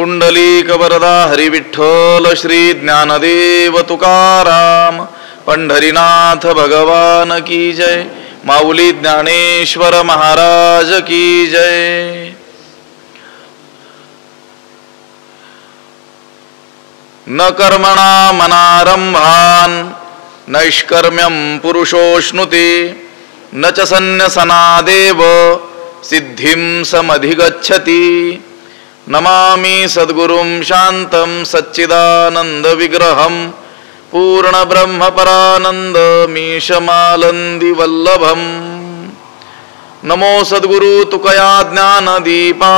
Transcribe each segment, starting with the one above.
पुंडलिक वरदा हरी विठ्ठल श्री ज्ञानदेव तुकाराम पंढरीनाथ भगवान की जय। माऊली ज्ञानेश्वर महाराज की जय। न कर्मणा मनारंभान नैष्कर्म्यं पुरुषोष्णुते न च सन्न्यसनादेव सिद्धिं समधिगच्छति। नमामि सद्गुरुं शान्तं सच्चिदानंद विग्रहं पूर्ण ब्रह्म परानंद मीशमालंदी वल्लभम। नमो सद्गुरु तुकया ज्ञान दीपा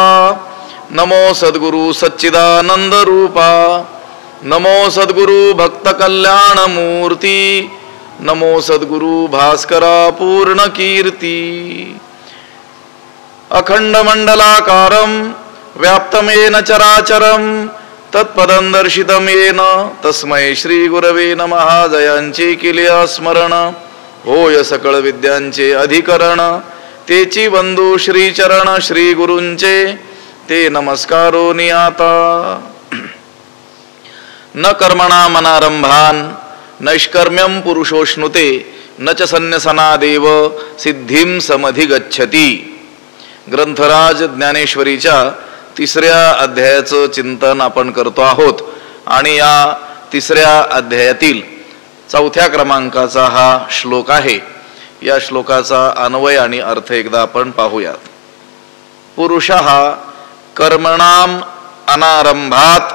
नमो सद्गुरु सच्चिदानंद रूपा नमो सद्गुरु भक्त कल्याण मूर्ती नमो सद्गुरु भास्करा पूर्ण कीर्ती। अखंड मंडलाकारं व्याप्तमेन चराचरं तत्पदं दर्शितं येन तस्मै श्री गुरवे नमः। जयांची केलिया स्मरण होय सकळ विद्यांचे अधिकरण तेची बंधू श्री चरण श्री गुरूंचे ते नमस्कारो नियाता। न कर्मणा मनारंभान नैष्कर्म्यं पुरुषोष्णुते न च सन्न्यसनादेव सिद्धिं समधिगच्छति। ग्रंथराज ज्ञानेश्वरीच्या 3ऱ्या अध्यायाचं चिंतन आपण करतो आहोत आणि या 3ऱ्या अध्यायातील 4थ्या क्रमांकाचा हा श्लोक आहे। या श्लोकाचा अन्वय आणि अर्थ एकदा आपण पाहूयात। पुरुषः कर्मणाम अनारंभात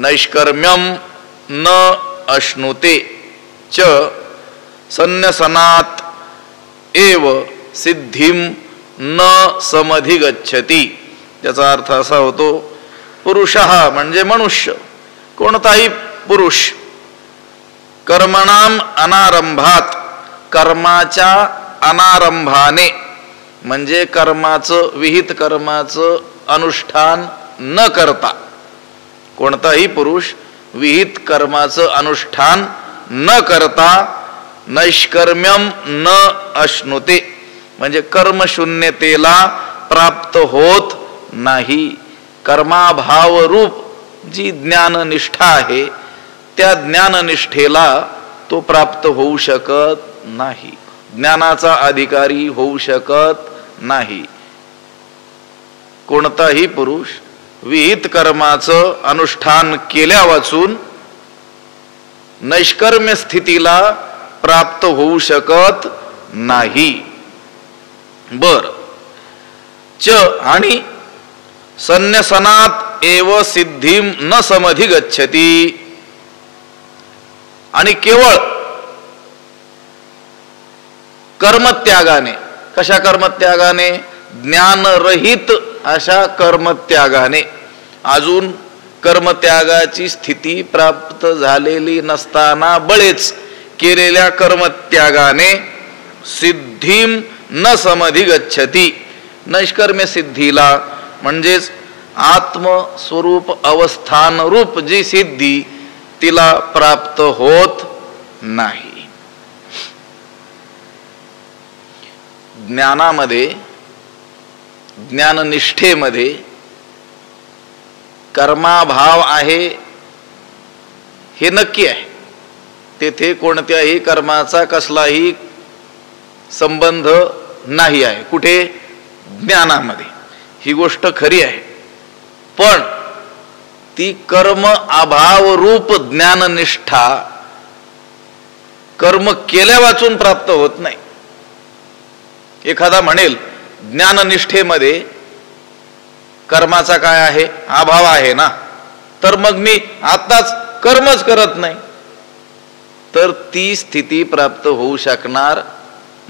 नैष्कर्म्यं न अश्नुते च सन्न्यसनात एव सिद्धिं न समधिगच्छति। त्याचा अर्थ असा होतो, पुरुषः म्हणजे मनुष्य, कोणताही पुरुष कर्मणाम अनारंभात कर्माच्या अनारंभाने म्हणजे कर्माचं विहित कर्माचं अनुष्ठान न करता, कोणताही पुरुष विहित कर्माचं अनुष्ठान न करता नैष्कर्म्यं न अश्नुते म्हणजे कर्मशून्यतेला प्राप्त होत नाही। कर्माभाव रूप जी ज्ञाननिष्ठा आहे त्या ज्ञाननिष्ठेला तो प्राप्त होऊ शकत नाही, ज्ञानाचा अधिकारी होऊ शकत नाही। कोणताही पुरुष विहित कर्माचं अनुष्ठान केल्या वाचून नैष्कर्म्य स्थितीला प्राप्त होऊ शकत नाही। बर च आणि सन्न्यसनात एव सिद्धिं न समधिगच्छति आणि केवळ कर्मत्यागाने, कशा कर्मत्यागाने? ज्ञानरहित अशा कर्मत्यागाने, अजून कर्मत्यागाची स्थिती प्राप्त झालेली नसताना बळेच केलेल्या कर्मत्यागाने सिद्धिं न समधिगच्छति नैष्कर्म्य सिद्धीला म्हणजेच आत्मस्वरूप अवस्थान रूप जी सिद्धी तिला प्राप्त होत नाही। ज्ञानामध्ये ज्ञाननिष्ठेमध्ये कर्माभाव आहे हे नक्की आहे, तेथे कोणत्याही कर्माचा कसलाही संबंध नाही आहे। कुठे? ज्ञानामध्ये ही गोष्ट खरी आहे, पण ती कर्म अभाव रूप ज्ञाननिष्ठा कर्म केल्या वाचून प्राप्त होत नाही। एखादा म्हणेल ज्ञाननिष्ठेमध्ये कर्माचा काय आहे? अभाव आहे ना, तर मग मी आताच कर्मच करत नाही, तर ती स्थिती प्राप्त होऊ शकणार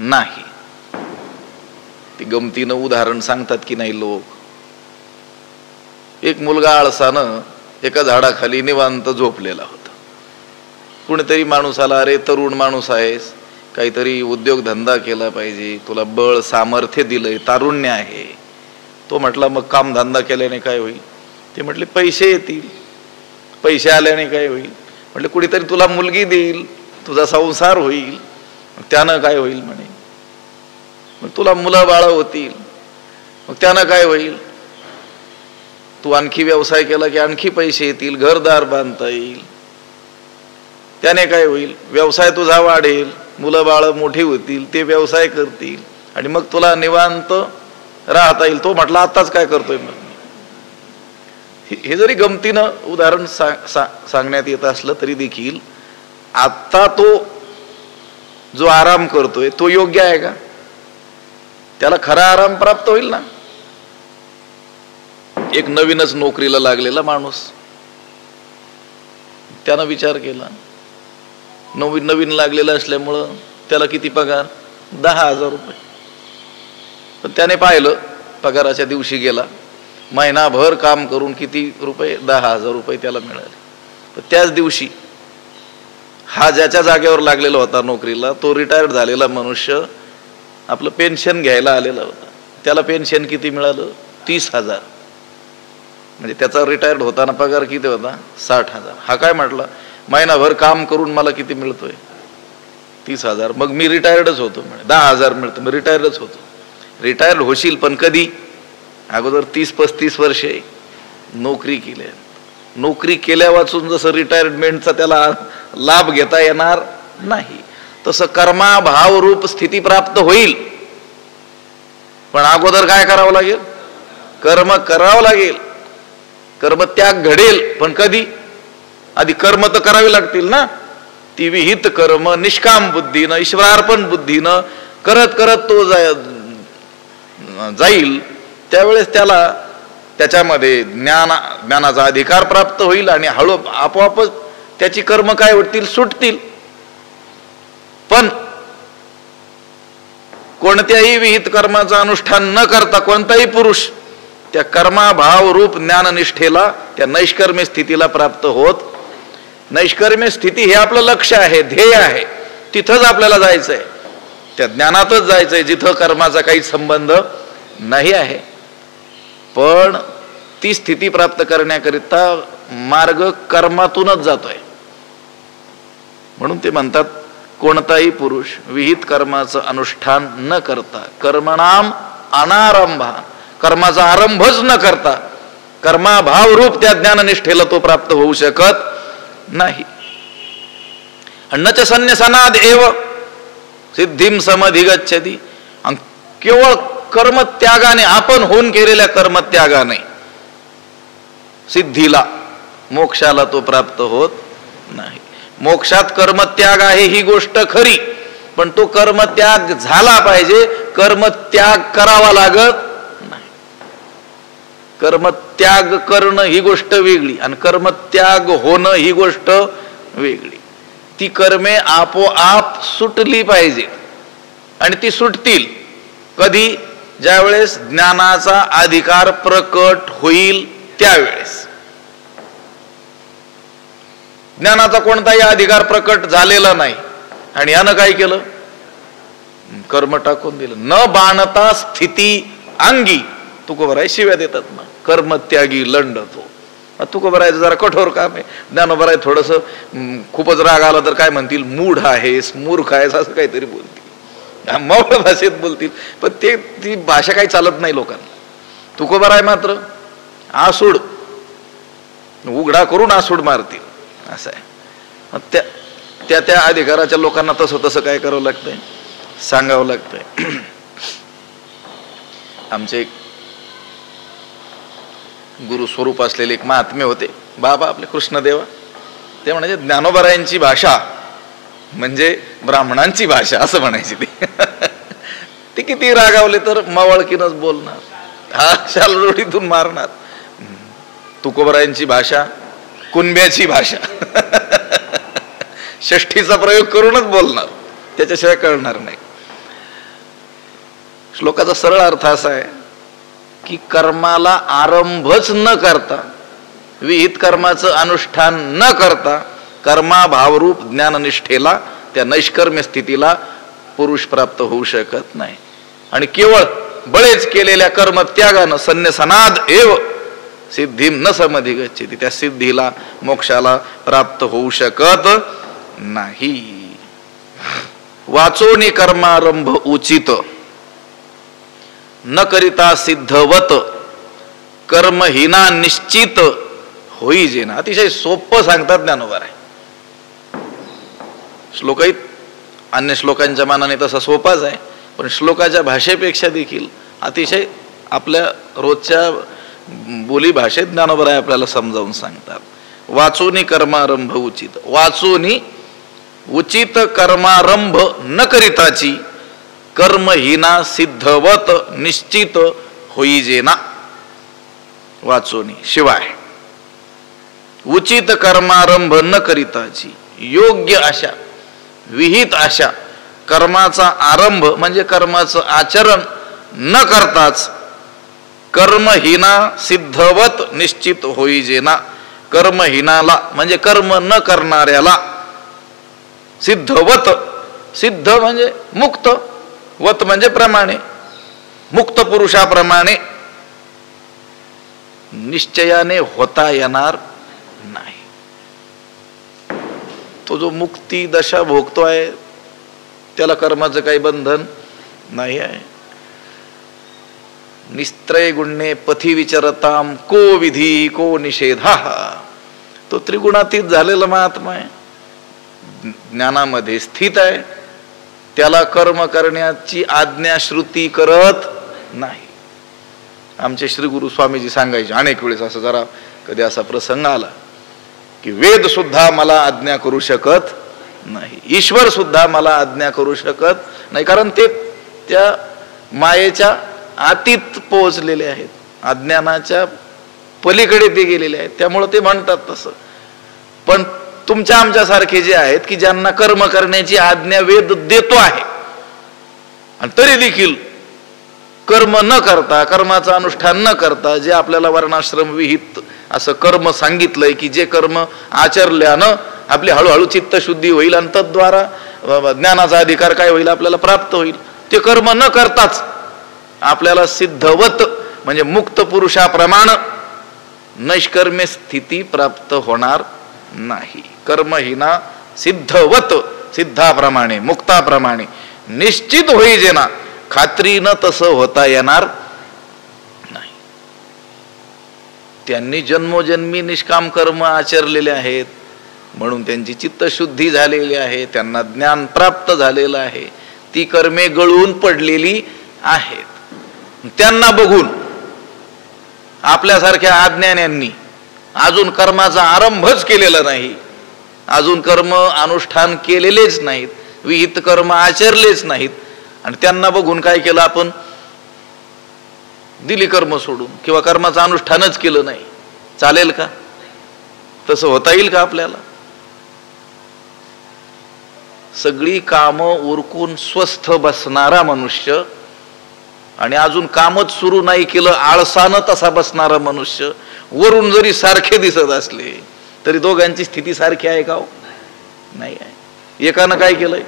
नाही। ती गमतीनं उदाहरण सांगतात की नाही लोक। एक मुलगा आळसानं एका झाडाखाली निवांत झोपलेला होता। कुणीतरी माणूस आला, अरे तरुण माणूस आहेस, काहीतरी उद्योगधंदा केला पाहिजे, तुला बळ सामर्थ्य दिलंय, तारुण्य आहे। तो म्हटला मग कामधंदा केल्याने काय होईल? ते म्हटले पैसे येतील। पैसे आल्याने काय होईल? म्हटले कुणीतरी तुला मुलगी देईल, तुझा संसार होईल, त्यानं काय होईल? म्हणे मग तुला मुलं बाळ होतील, मग त्यानं काय होईल? तू आणखी व्यवसाय केला की आणखी पैसे येतील, घरदार बांधता येईल, त्याने काय होईल, व्यवसाय तुझा वाढेल, मुलं बाळ मोठी होतील, ते व्यवसाय करतील आणि मग तुला निवांत राहता येईल. तो म्हटला आताच काय करतोय मग. हे जरी गमतीनं उदाहरण सांगण्यात येत असलं तरी देखील आता तो जो आराम करतोय तो योग्य आहे का? त्याला खरा आराम प्राप्त होईल ना. एक नवीनच नोकरीला लागलेला माणूस, त्यानं विचार केला, नवीन लागलेला असल्यामुळं त्याला किती पगार, 10,000 रुपये. पण त्याने पाहिलं, पगाराच्या दिवशी गेला, महिनाभर काम करून किती रुपये, 10,000 रुपये त्याला मिळाले. पण त्याच दिवशी हा ज्याच्या जागेवर लागलेला होता नोकरीला, तो रिटायर्ड झालेला मनुष्य आपलं पेन्शन घ्यायला आलेला होता. त्याला पेन्शन किती मिळालं, 30,000. म्हणजे त्याचा रिटायर्ड होताना पगार किती होता, 60,000. हा काय म्हटला, महिनाभर काम करून मला किती मिळतोय, 30,000. मग मी रिटायर्डच होतो, 10,000 मिळतं, मी रिटायर्डच होतो. रिटायर्ड होशील पण कधी, अगोदर 30-35 वर्षे नोकरी केली. नोकरी केल्या वाचून जसं रिटायरमेंटचा त्याला लाभ घेता येणार नाही, तसं कर्माभाव रूप स्थिती प्राप्त होईल. पण अगोदर काय करावं लागेल, कर्म करावं लागेल, कर्मत्याग घडेल. पण कधी, आधी कर्म तर करावी लागतील ना. ती विहित कर्म निष्काम बुद्धीनं, ईश्वरार्पण बुद्धीनं करत करत तो जाईल, त्यावेळेस त्याला त्याच्यामध्ये ज्ञानाचा अधिकार प्राप्त होईल आणि हळू आपोआपच त्याची कर्म काय होतील, सुटतील. पण कोणत्याही विहित कर्माचं अनुष्ठान न करता कोणताही पुरुष त्या कर्माभाव रूप ज्ञाननिष्ठेला, त्या नैष्कर्म्य स्थितीला प्राप्त होत. नैष्कर्म्य स्थिती हे आपलं लक्ष आहे, ध्येय आहे, तिथंच आपल्याला जायचंय, त्या ज्ञानातच जायचंय जिथं कर्माचा काही संबंध नाही आहे. पण ती स्थिती प्राप्त करण्याकरिता मार्ग कर्मातूनच जातोय. म्हणून ते म्हणतात, कोणताही पुरुष विहित कर्माचं अनुष्ठान न करता, कर्मणाम अनारंभा, कर्माचा आरंभच न करता कर्माभाव रूप त्या ज्ञाननिष्ठेला तो प्राप्त होऊ शकत नाही. अन्नच संन्यासनाद एव सिद्धीम समधिगच्छति. केवळ कर्मत्यागाने, आपण होऊन केलेल्या कर्मत्यागाने सिद्धीला, मोक्षाला तो प्राप्त होत नाही. मोक्षात कर्मत्याग आहे ही गोष्ट खरी, पण तो कर्मत्याग झाला पाहिजे, कर्मत्याग करावा लागत नाही. कर्मत्याग करणं ही गोष्ट वेगळी आणि कर्मत्याग होणं ही गोष्ट वेगळी. ती कर्मे आपोआप सुटली पाहिजे आणि ती सुटतील कधी, ज्यावेळेस ज्ञानाचा अधिकार प्रकट होईल त्यावेळेस. ज्ञानाचा कोणताही अधिकार प्रकट झालेला नाही आणि यानं काय केलं, कर्म टाकून दिलं. न बाणता स्थिती अंगी, तुकोबराय शिव्या देतात ना, कर्मत्यागी लंडतो. तुकोबरायचं जरा कठोर काम आहे. ज्ञानोबराय थोडस खूपच राग आला तर काय म्हणतील, मूढ आहेस, मूर्ख आहेस, असं काहीतरी बोलतील, मौळ भाषेत बोलतील. पण ती भाषा काही चालत नाही लोकांना. तुकोबराय मात्र आसूड उघडा करून आसूड मारतील, असं आहे. मग त्या अधिकाराच्या लोकांना तसं काय करावं लागतंय, सांगावं लागतंय. आमचे एक गुरु स्वरूप असलेले एक महात्मे होते, बाबा आपले कृष्णदेवा. ते म्हणायचे, ज्ञानोबरायांची भाषा म्हणजे ब्राह्मणांची भाषा असं म्हणायची. ते किती रागावले तर मवळकीनच बोलणार, हा शालरोडीतून मारणार. तुकोबरायांची भाषा कुणब्याची भाषा, षष्ठीचा प्रयोग करूनच बोलणार, त्याच्याशिवाय कळणार नाही. श्लोकाचा सरळ अर्थ असा आहे की कर्माला आरंभच न करता, विहित कर्माचं अनुष्ठान न करता कर्माभावरूप ज्ञाननिष्ठेला, त्या नैष्कर्म्य स्थितीला पुरुष प्राप्त होऊ शकत नाही. आणि केवळ बळेच केलेल्या कर्मत्यागानं संन्यासनाद एव सिद्धीम न समधिगच्छति, त्या सिद्धीला, मोक्षाला प्राप्त होऊ शकत नाही. वाचोनी कर्मारंभ उचित न करिता सिद्धवत, कर्महीना निश्चित होई जेना. अतिशय सोपं सांगतात ज्ञानोबा आहे. श्लोकही अन्य श्लोकांच्या मानाने तसा सोपाच आहे, पण श्लोकाच्या भाषेपेक्षा देखील अतिशय आपल्या रोजच्या बोली भाषेत ज्ञानोबा आपल्याला समजावून सांगतात. वाचोनी कर्मारंभ उचित, वाचोनी उचित कर्मारंभ न करिताची कर्महीना सिद्धवत निश्चित होई जेना. वाचोनी शिवाय उचित कर्मारंभ न करिताची, योग्य अशा विहित अशा कर्माचा आरंभ म्हणजे कर्माचं आचरण न करताच कर्महीना सिद्धवत निश्चित होई जेना. कर्महीनाला म्हणजे कर्म न करणाऱ्याला, सिद्धवत, सिद्ध म्हणजे मुक्त, वत म्हणजे प्रमाणे, मुक्त पुरुषाप्रमाणे निश्चयाने होता येणार नाही. तो जो मुक्ती दशा भोगतोय त्याला कर्माचं काही बंधन नाही आहे. निस्त्रय गुण्ये पथी विचरताम को विधी को निषेधा. तो त्रिगुणातीत झालेला महात्मा आहे, ज्ञानामध्ये स्थित आहे, त्याला कर्म करण्याची आज्ञा श्रुती करत नाही. आमचे श्री गुरु स्वामीजी सांगायचे अनेक वेळेस, असं जरा कधी असा प्रसंग आला की वेद सुद्धा मला आज्ञा करू शकत नाही, ईश्वर सुद्धा मला आज्ञा करू शकत नाही, कारण ते त्या मायेच्या आतीत पोहोचलेले आहेत, अज्ञानाच्या पलीकडे ते गेलेले आहेत, त्यामुळे ते म्हणतात तसं. पण तुमच्या आमच्यासारखे जे आहेत की ज्यांना कर्म करण्याची आज्ञा वेद देतो आहे आणि तरी देखील कर्म न करता, कर्माचं अनुष्ठान न करता, जे आपल्याला वर्णाश्रम विहित असं कर्म सांगितलंय की जे कर्म आचरल्यानं आपली हळूहळू चित्तशुद्धी होईल आणि तद्वारा ज्ञानाचा अधिकार काय होईल आपल्याला प्राप्त होईल, ते कर्म न करताच आपल्याला सिद्धवत म्हणजे मुक्त पुरुषाप्रमाणे नैष्कर्म्य स्थिती प्राप्त होणार नाही. कर्महीना सिद्धवत, सिद्धाप्रमाणे मुक्ताप्रमाणे निश्चित होई जेना, खात्रीनं तसं होता येणार नाही. त्यांनी जन्मोजन्मी निष्काम कर्म आचरलेले आहेत म्हणून त्यांची चित्तशुद्धी झालेली आहे, त्यांना ज्ञान प्राप्त झालेलं आहे, ती कर्मे गळून पडलेली आहेत. त्यांना बघून आपल्यासारख्या अज्ञान्यांनी अजून कर्माचा आरंभच केलेला नाही, अजून कर्म अनुष्ठान केलेलेच नाहीत, विहित कर्म आचरलेच नाहीत, आणि त्यांना बघून काय केलं आपण, दिली कर्म सोडून किंवा कर्माचं अनुष्ठानच केलं नाही. चालेल का? तसं होता येईल का आपल्याला? सगळी कामं उरकून स्वस्थ बसणारा मनुष्य आणि अजून कामच सुरू नाही केलं आळसानं तसा बसणारा मनुष्य, वरून जरी सारखे दिसत असले तरी दोघांची स्थिती सारखी आहे का? नाही आहे. एकानं काय केलंय,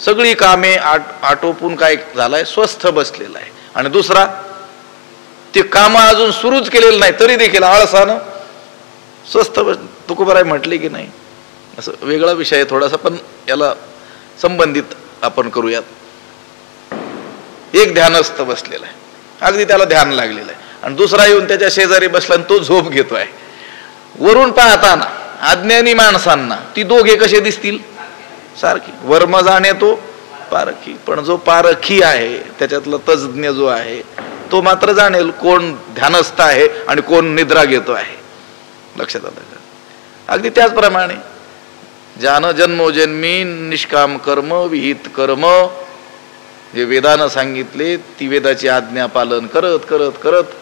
सगळी कामे आटोपून काय झालाय, स्वस्थ बसलेला आहे, आणि दुसरा ते काम अजून सुरूच केलेलं नाही तरी देखील आळसानं स्वस्थ बस. तुकोबाराय म्हटले की नाही, असं वेगळा विषय आहे थोडासा, पण याला संबंधित आपण करूयात. एक ध्यानस्थ बसलेला आहे, अगदी त्याला ध्यान लागलेलं आहे, आणि दुसरा येऊन त्याच्या शेजारी बसला आणि तो झोप घेतोय. वरून पाहताना अज्ञानी माणसांना ती दोघे कसे दिसतील? सारखी. वर्म जाणे तो पारखी, पण जो पारखी आहे त्याच्यातला तज्ज्ञ जो आहे तो मात्र जाणेल कोण ध्यानस्थ आहे आणि कोण निद्रा घेतो आहे. लक्षात आलं का? अगदी त्याचप्रमाणे ज्यानं जन्मोजन्मी निष्काम कर्म विहित कर्म जे वेदानं सांगितले ती वेदाची आज्ञा पालन करत करत करत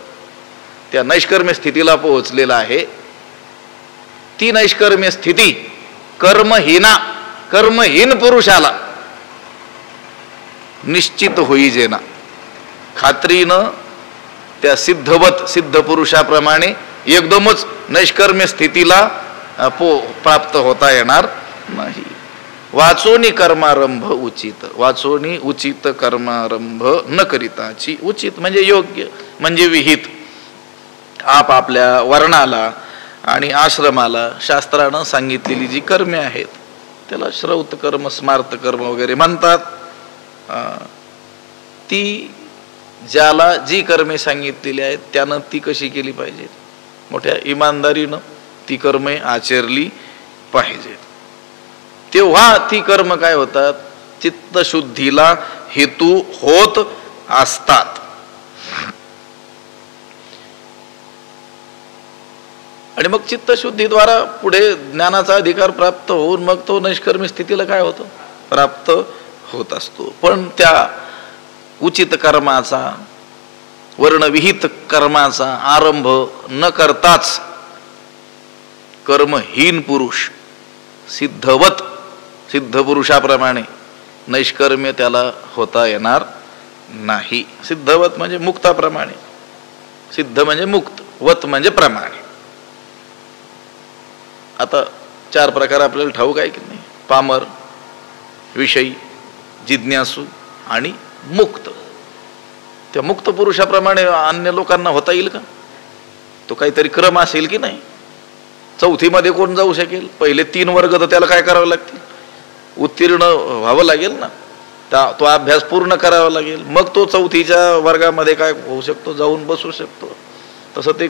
त्या नैष्कर्म्य स्थितीला पोहोचलेला आहे. ती नैष्कर्म्य स्थिती कर्महीना, कर्महीन पुरुषाला निश्चित होई जेना, खात्रीनं त्या सिद्धवत सिद्ध पुरुषाप्रमाणे एकदमच नैष्कर्म्य स्थितीला प्राप्त होता येणार नाही. वाचोनी कर्मारंभ उचित, वाचोनी उचित कर्मारंभ न करिताची. उचित म्हणजे योग्य, म्हणजे विहित. आपापल्या वर्णाला आणि आश्रमाला शास्त्रानं सांगितलेली जी कर्मे आहेत त्याला श्रौत कर्म, स्मार्त कर्म वगैरे म्हणतात. ती ज्याला जी कर्मे सांगितलेली आहेत त्यानं ती कशी केली पाहिजेत, मोठ्या इमानदारीनं ती कर्मे आचरली पाहिजेत. तेव्हा ती कर्म काय होतात, चित्तशुद्धीला हेतू होत असतात. आणि मग चित्तशुद्धीद्वारा पुढे ज्ञानाचा अधिकार प्राप्त होऊन मग तो नैष्कर्मी स्थितीला काय होतो, प्राप्त होत असतो. पण त्या उचित कर्माचा, वर्णविहित कर्माचा आरंभ न करताच कर्महीन पुरुष सिद्धवत, सिद्ध पुरुषाप्रमाणे नैष्कर्म्य त्याला होता येणार नाही. सिद्धवत म्हणजे मुक्ताप्रमाणे, सिद्ध म्हणजे मुक्त, वत म्हणजे प्रमाणे. आता 4 प्रकार आपल्याला ठाऊक आहे की नाही, पामर, विषयी, जिज्ञासू आणि मुक्त. त्या मुक्त पुरुषाप्रमाणे अन्य लोकांना होता येईल का, तो काहीतरी क्रम असेल की नाही. चौथीमध्ये कोण जाऊ शकेल, पहिले 3 वर्ग तर त्याला काय करावं लागतील, उत्तीर्ण व्हावं लागेल ना, तो अभ्यास पूर्ण करावा लागेल, मग तो 4थीच्या वर्गामध्ये काय होऊ शकतो, जाऊन बसू शकतो. तसं ते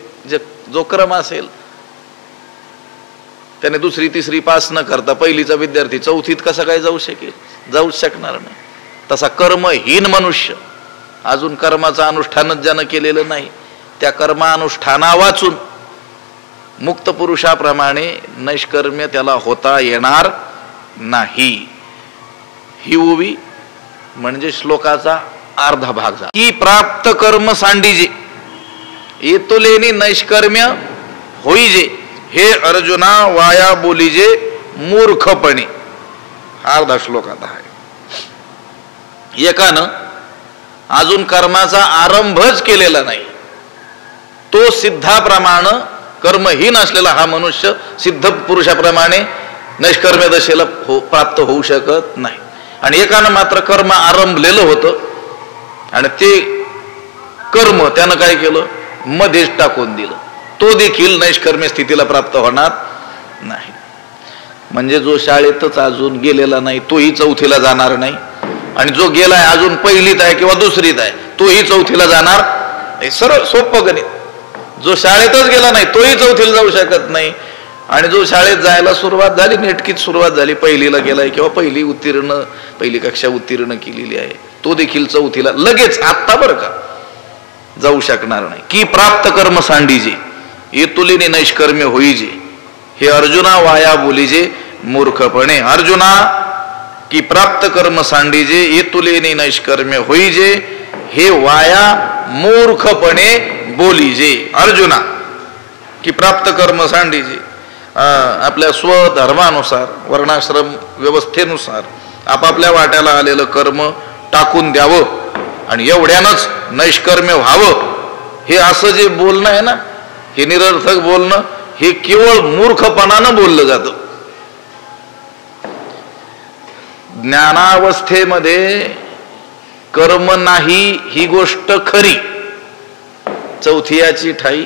जो क्रम असेल त्याने 2री 3री पास न करता पहिलीचा विद्यार्थी 4थीत कसा काय जाऊ शकेल, जाऊच शकणार नाही. तसा कर्महीन मनुष्य, अजून कर्माचं अनुष्ठानच ज्यानं केलेलं नाही, त्या कर्मानुष्ठाना वाचून मुक्त पुरुषाप्रमाणे नैष्कर्म्य त्याला होता येणार नाही. ही उभी म्हणजे श्लोकाचा अर्धा भाग झाला. की प्राप्त कर्म सांडीजे येतुलेनी नैष्कर्म्य होईजे, हे अर्जुना वाया बोलीजे मूर्खपणे. अर्धा श्लोक आता आहे. एकानं अजून कर्माचा आरंभच केलेला नाही, तो सिद्धाप्रमाणे कर्महीन असलेला हा मनुष्य सिद्ध पुरुषाप्रमाणे नैष्कर्म्य दशेला प्राप्त होऊ शकत नाही. आणि एकानं मात्र कर्म आरंभलेलं होतं आणि ते कर्म त्यानं काय केलं, मध्येच टाकून दिलं, तो देखील नैष्कर्म्य स्थितीला प्राप्त होणार नाही. म्हणजे जो शाळेतच अजून गेलेला नाही तोही 4थीला जाणार नाही, आणि जो गेलाय अजून 1लीत आहे किंवा 2रीत आहे तोही 4थीला जाणार नाही. सरळ सोपं गणित. जो शाळेतच गेला नाही तोही 4थीला जाऊ शकत नाही, आणि जो शाळेत जायला सुरुवात झाली, नेटकीच सुरुवात झाली, 1लीला गेलाय किंवा पहिली कक्षा उत्तीर्ण केलेली आहे, तो देखील 4थीला लगेच आत्ता बरं का जाऊ शकणार नाही. की प्राप्त कर्म सांडीजे येतुलेने नैष्कर्म्य होईजे, हे अर्जुना वाया बोलीजे मूर्खपणे. अर्जुना की प्राप्त कर्म सांडीजे येतुलेने नैष्कर्म्य होईजे, हे वाया मूर्खपणे बोलीजे. अर्जुना की प्राप्त कर्म सांडीजे, आपल्या स्वधर्मानुसार वर्णाश्रम व्यवस्थेनुसार आपापल्या वाट्याला आलेलं कर्म टाकून द्यावं आणि एवढ्यानंच नैष्कर्म्य व्हावं, हे असं जे बोलणं आहे ना, हे निरर्थक बोलणं, हे केवळ मूर्खपणानं बोललं जातं. ज्ञानावस्थेमध्ये कर्म नाही ही गोष्ट खरी, 4थीची ठाई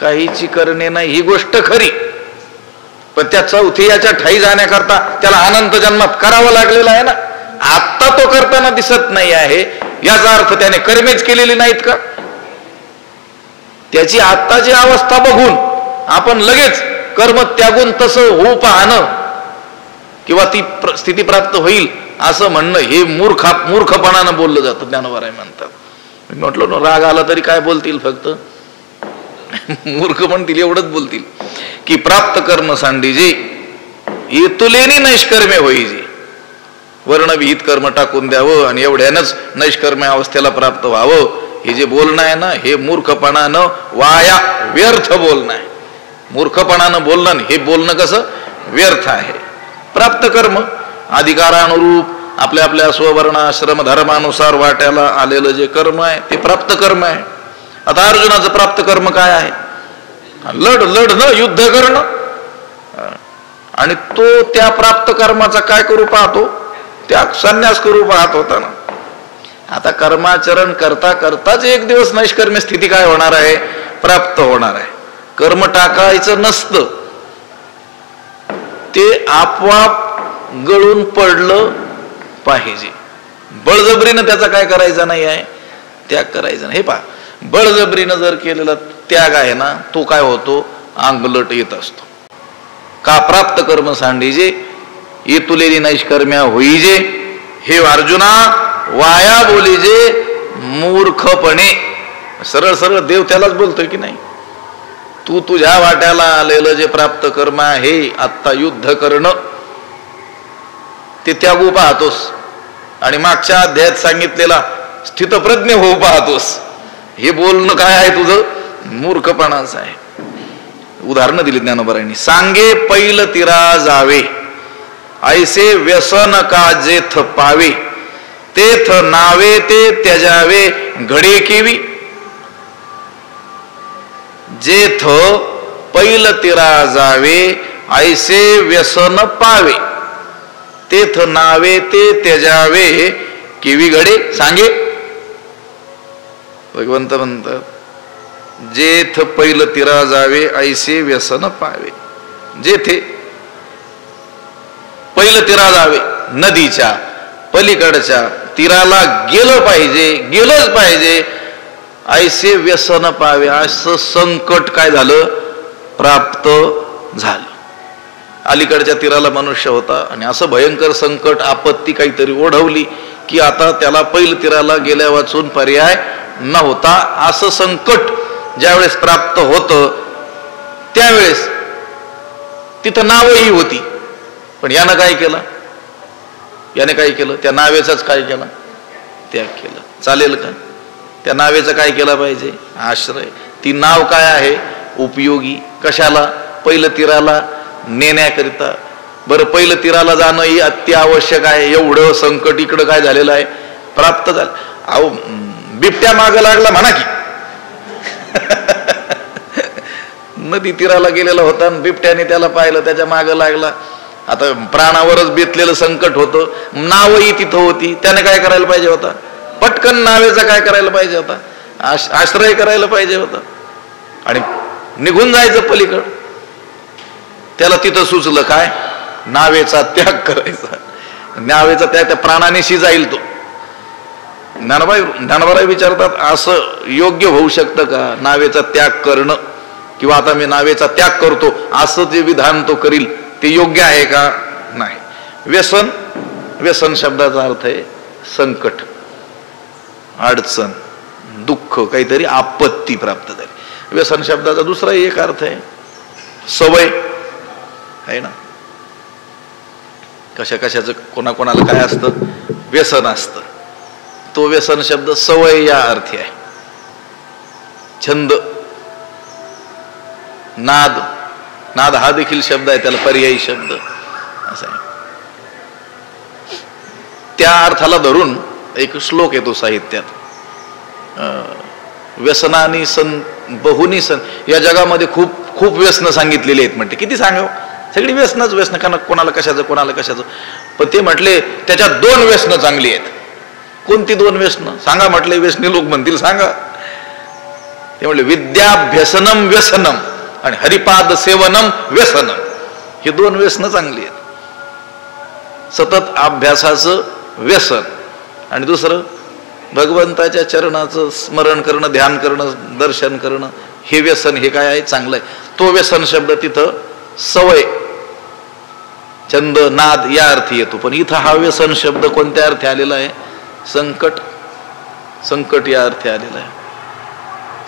काहीची करणे नाही ही गोष्ट खरी, पण त्या 4थीच्या ठाई जाण्याकरता त्याला अनंत जन्मात करावं लागलेलं आहे ना. आत्ता तो करताना दिसत नाही आहे, याचा अर्थ त्याने कर्मेच केलेली नाहीत का. त्याची आत्ताची अवस्था बघून आपण लगेच कर्म त्यागून तसं होऊ पाहणं किंवा ती स्थिती प्राप्त होईल असं म्हणणं, हे मूर्खपणानं बोललं जातं. ज्ञानोबराय म्हणतात. मी म्हटलं ना, राग आला तरी काय बोलतील, फक्त मूर्ख म्हणतील एवढंच बोलतील. की प्राप्त कर्म सांडीजे येतुलेनी नैष्कर्म्य होईजे, वर्णविहित कर्म टाकून द्यावं आणि एवढ्यानंच नैष्कर्म्य अवस्थेला प्राप्त व्हावं, हे जे बोलणं आहे ना, हे मूर्खपणानं वाया व्यर्थ बोलणं आहे. मूर्खपणानं बोलणं, हे बोलणं कसं व्यर्थ आहे. प्राप्त कर्म अधिकारानुरूप आपल्या आपल्या स्ववर्णाश्रम धर्मानुसार वाट्याला आलेलं जे कर्म आहे ते प्राप्त कर्म आहे. आता अर्जुनाचं प्राप्त कर्म काय आहे, लढणं, युद्ध करणं, आणि तो त्या प्राप्त कर्माचा काय करू पाहतो, त्या संन्यास करू पाहत होता ना. आता कर्माचरण करता करताच एक दिवस नैष्कर्म्य स्थिती काय होणार आहे, प्राप्त होणार आहे. कर्म टाकायचं नसतं, ते आपोआप गळून पडलं पाहिजे. बळजबरीनं त्याचा काय करायचं नाही आहे, त्याग करायचा नाही. हे पहा, बळजबरीनं जर केलेला त्याग आहे ना, तो काय होतो, अंगलट येत असतो. का प्राप्त कर्म सांडीजे येतुलेली नैष्कर्म्या होईजे, हे अर्जुना वाया बोलीजे मूर्खपणे. सरळ सरळ देव त्यालाच बोलतोय की नाही, तू तुझ्या वाट्याला आलेलं जे प्राप्त कर्म आहे आत्ता युद्ध करणं ते त्यागू पाहतोस, आणि मागच्या अध्यायात सांगितलेला स्थितप्रज्ञ होऊ पाहतोस. हे बोलणं काय आहे तुझं, मूर्खपणाचं आहे. उदाहरणं दिली ज्ञानोबारायांनी. सांगे पैल तिरा जावे ऐसे व्यसन का जेथ पावे, तेथ नावे ते त्यजावे घडे केवी. जेथ पैल तिरा जावे ऐसे व्यसन पावे, तेथ नावे ते त्यजावे केवी घडे. सांगे भगवंत म्हणतात, जेथ पैल तिरा जावे ऐसे व्यसन पावे. जेथे पैल तिरा जावे, नदीच्या पलीकडच्या तीराला गेलं पाहिजे, गेलंच पाहिजे, ऐसे व्यसन पावे, असं संकट काय झालं, प्राप्त झालं. अलीकडच्या तीराला मनुष्य होता आणि असं भयंकर संकट आपत्ती काहीतरी ओढवली की आता त्याला पैल तीराला गेल्या वाचून पर्याय नव्हता. असं संकट ज्यावेळेस प्राप्त होतं त्यावेळेस तिथं नावही होती, पण यानं काय केलं, याने काय केलं, त्या नावेचाच काय केला, त्याग केला. चालेल का? त्या नावेचं काय केलं पाहिजे, आश्रय. ती नाव काय आहे, उपयोगी. कशाला, पैल तीराला नेण्याकरिता. बरं, पैल तीराला जाणं ही अत्यावश्यक आहे. एवढं संकट इकडं काय झालेलं आहे, प्राप्त झालं. अहो, बिबट्या माग लागला म्हणा की नदी तीराला गेलेला होता, बिबट्याने त्याला पाहिलं, त्याच्या माग लागला. आता प्राणावरच बेतलेलं संकट होतं, नावही तिथं होती, त्याने काय करायला पाहिजे होता, पटकन नावेचा काय करायला पाहिजे होता, आश्रय करायला पाहिजे होता आणि निघून जायचं पलीकड. त्याला तिथं सुचलं काय, नावेचा त्याग करायचा. नावेचा त्याग त्या प्राणानेशी जाईल तो. ज्ञानोबाराय विचारतात, असं योग्य होऊ शकतं का नावेचा त्याग करणं, किंवा आता मी नावेचा त्याग करतो असं जे विधान तो करील ते योग्य आहे का, नाही. व्यसन, व्यसन शब्दाचा अर्थ आहे संकट, अडचण, दुःख, काहीतरी आपत्ती प्राप्त झाली. व्यसन शब्दाचा दुसरा एक अर्थ आहे सवय, आहे ना. कशा कशाचं कोणाकोणाला काय असतं, व्यसन असतं. तो व्यसन शब्द सवय या अर्थी आहे. छंद, नाद, नाद हा देखील शब्द आहे, त्याला पर्यायी शब्द असा आहे. त्या अर्थाला धरून एक श्लोक येतो साहित्यात, व्यसनानी सन बहुनी सन. या जगामध्ये खूप खूप व्यसन सांगितलेली आहेत म्हणते. किती सांगावं, सगळी व्यसनच व्यसन, कारण कोणाला कशाचं कोणाला कशाचं. पण ते म्हटले त्याच्यात दोन व्यसन चांगली आहेत. कोणती दोन व्यसन सांगा म्हटले, व्यसनी लोक म्हणतील सांगा. ते म्हटले विद्याभ्यसनम व्यसनम आणि हरिपाद सेवनम व्यसनम. हे दोन व्यसन चांगली आहेत. सतत अभ्यासाचं व्यसन आणि दुसरं भगवंताच्या चरणाचं स्मरण करणं, ध्यान करणं, दर्शन करणं, हे व्यसन, हे काय आहे, चांगलं आहे. तो व्यसन शब्द तिथं सवय, छंद, नाद या अर्थी येतो. पण इथं हा व्यसन शब्द कोणत्या अर्थी आलेला आहे, संकट, संकट या अर्थी आलेला आहे.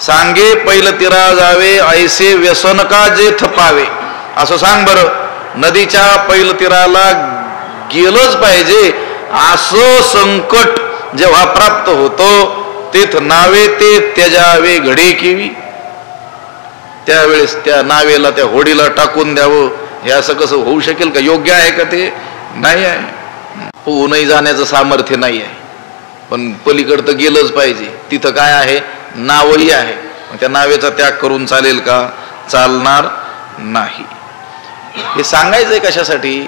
सांगे पैल तिरा जावे ऐसे व्यसन का जे थपावे. असं सांग बरं, नदीच्या पैल तीराला गेलंच पाहिजे असं संकट जेव्हा प्राप्त होतो, तेथ नावे ते त्यजावे घडे केवी. त्यावेळेस त्या नावेला, त्या होडीला टाकून द्यावं, हे असं कसं होऊ शकेल का, योग्य आहे का, ते नाही आहे. पोहूनही जाण्याचं सामर्थ्य नाही आहे, पण पलीकडं तर गेलंच पाहिजे. तिथं काय आहे, नावही आहे. त्या नावेचा त्याग करून चालेल का, चालणार नाही. हे सांगायचंय कशासाठी,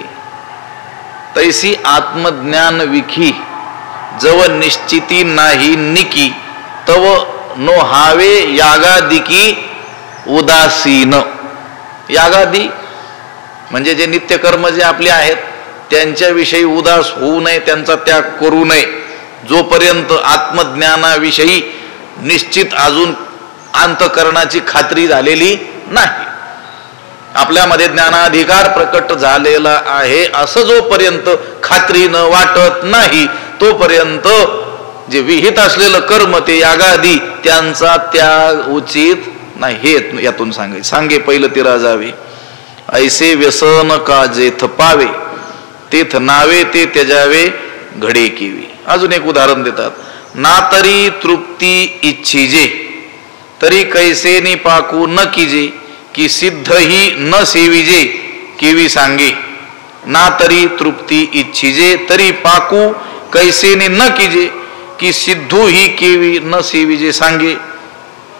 तैसी आत्मज्ञान विखी जव निश्चिती नाही निकी, तव नो हावे यागादिकी उदासीन. यागादी म्हणजे जे नित्यकर्म जे आपले आहेत त्यांच्याविषयी उदास होऊ नये, त्यांचा त्याग करू नये. जोपर्यंत आत्मज्ञानाविषयी निश्चित अजून अंतःकरणाची खात्री झालेली नाही. आपल्यामध्ये ज्ञानाधिकार प्रकट झालेला आहे असं जोपर्यंत खात्रीनं वाटत नाही तोपर्यंत जे विहित असलेलं कर्म ते यागादी त्यांचा त्याग उचित नाही. हे यातून सांगे पहिलं ती राजावे ऐसे व्यसन का जेथ पावे तेथ नावे ते त्यजावे घडे केवी. अजून एक उदाहरण देतात. ना तरी तृप्ती इच्छिजे तरी कैसेनी पाकू न कीजे की सिद्ध ही न सेविजे केवी सांगे. ना तरी तृप्ती इच्छिजे तरी पाकू कैसेनी न कीजे की सिद्धू ही केवी न सेविजे सांगे.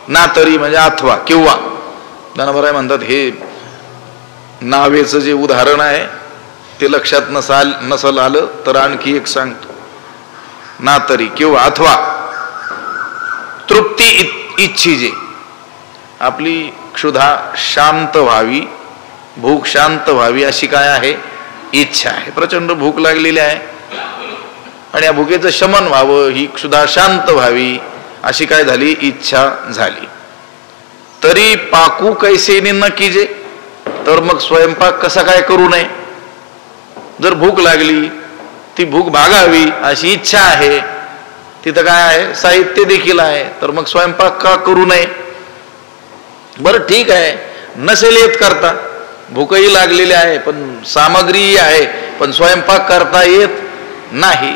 ना तरी म्हणजे अथवा किंवा. ज्ञानोबा म्हणतात हे नावेचं जे उदाहरण आहे ते लक्षात नसल आलं तर आणखी एक सांगतो. ना तरी किंवा अथवा तृप्ती इच्छिजे आपली क्षुधा शांत व्हावी भूक शांत व्हावी अशी काय आहे इच्छा आहे. प्रचंड भूक लागलेली आहे आणि या भुकेचं शमन व्हावं ही क्षुधा शांत व्हावी अशी काय झाली इच्छा झाली. तरी पाकू कैसेने न कीजे तर मग स्वयंपाक कसा काय करू नये. जर भूक लागली ती भूक भागावी अशी इच्छा आहे तिथं काय आहे साहित्य देखील आहे तर मग स्वयंपाक का करू नये. बरं ठीक आहे नसेल येत करता भूकही लागलेली आहे पण सामग्रीही आहे पण स्वयंपाक करता येत नाही.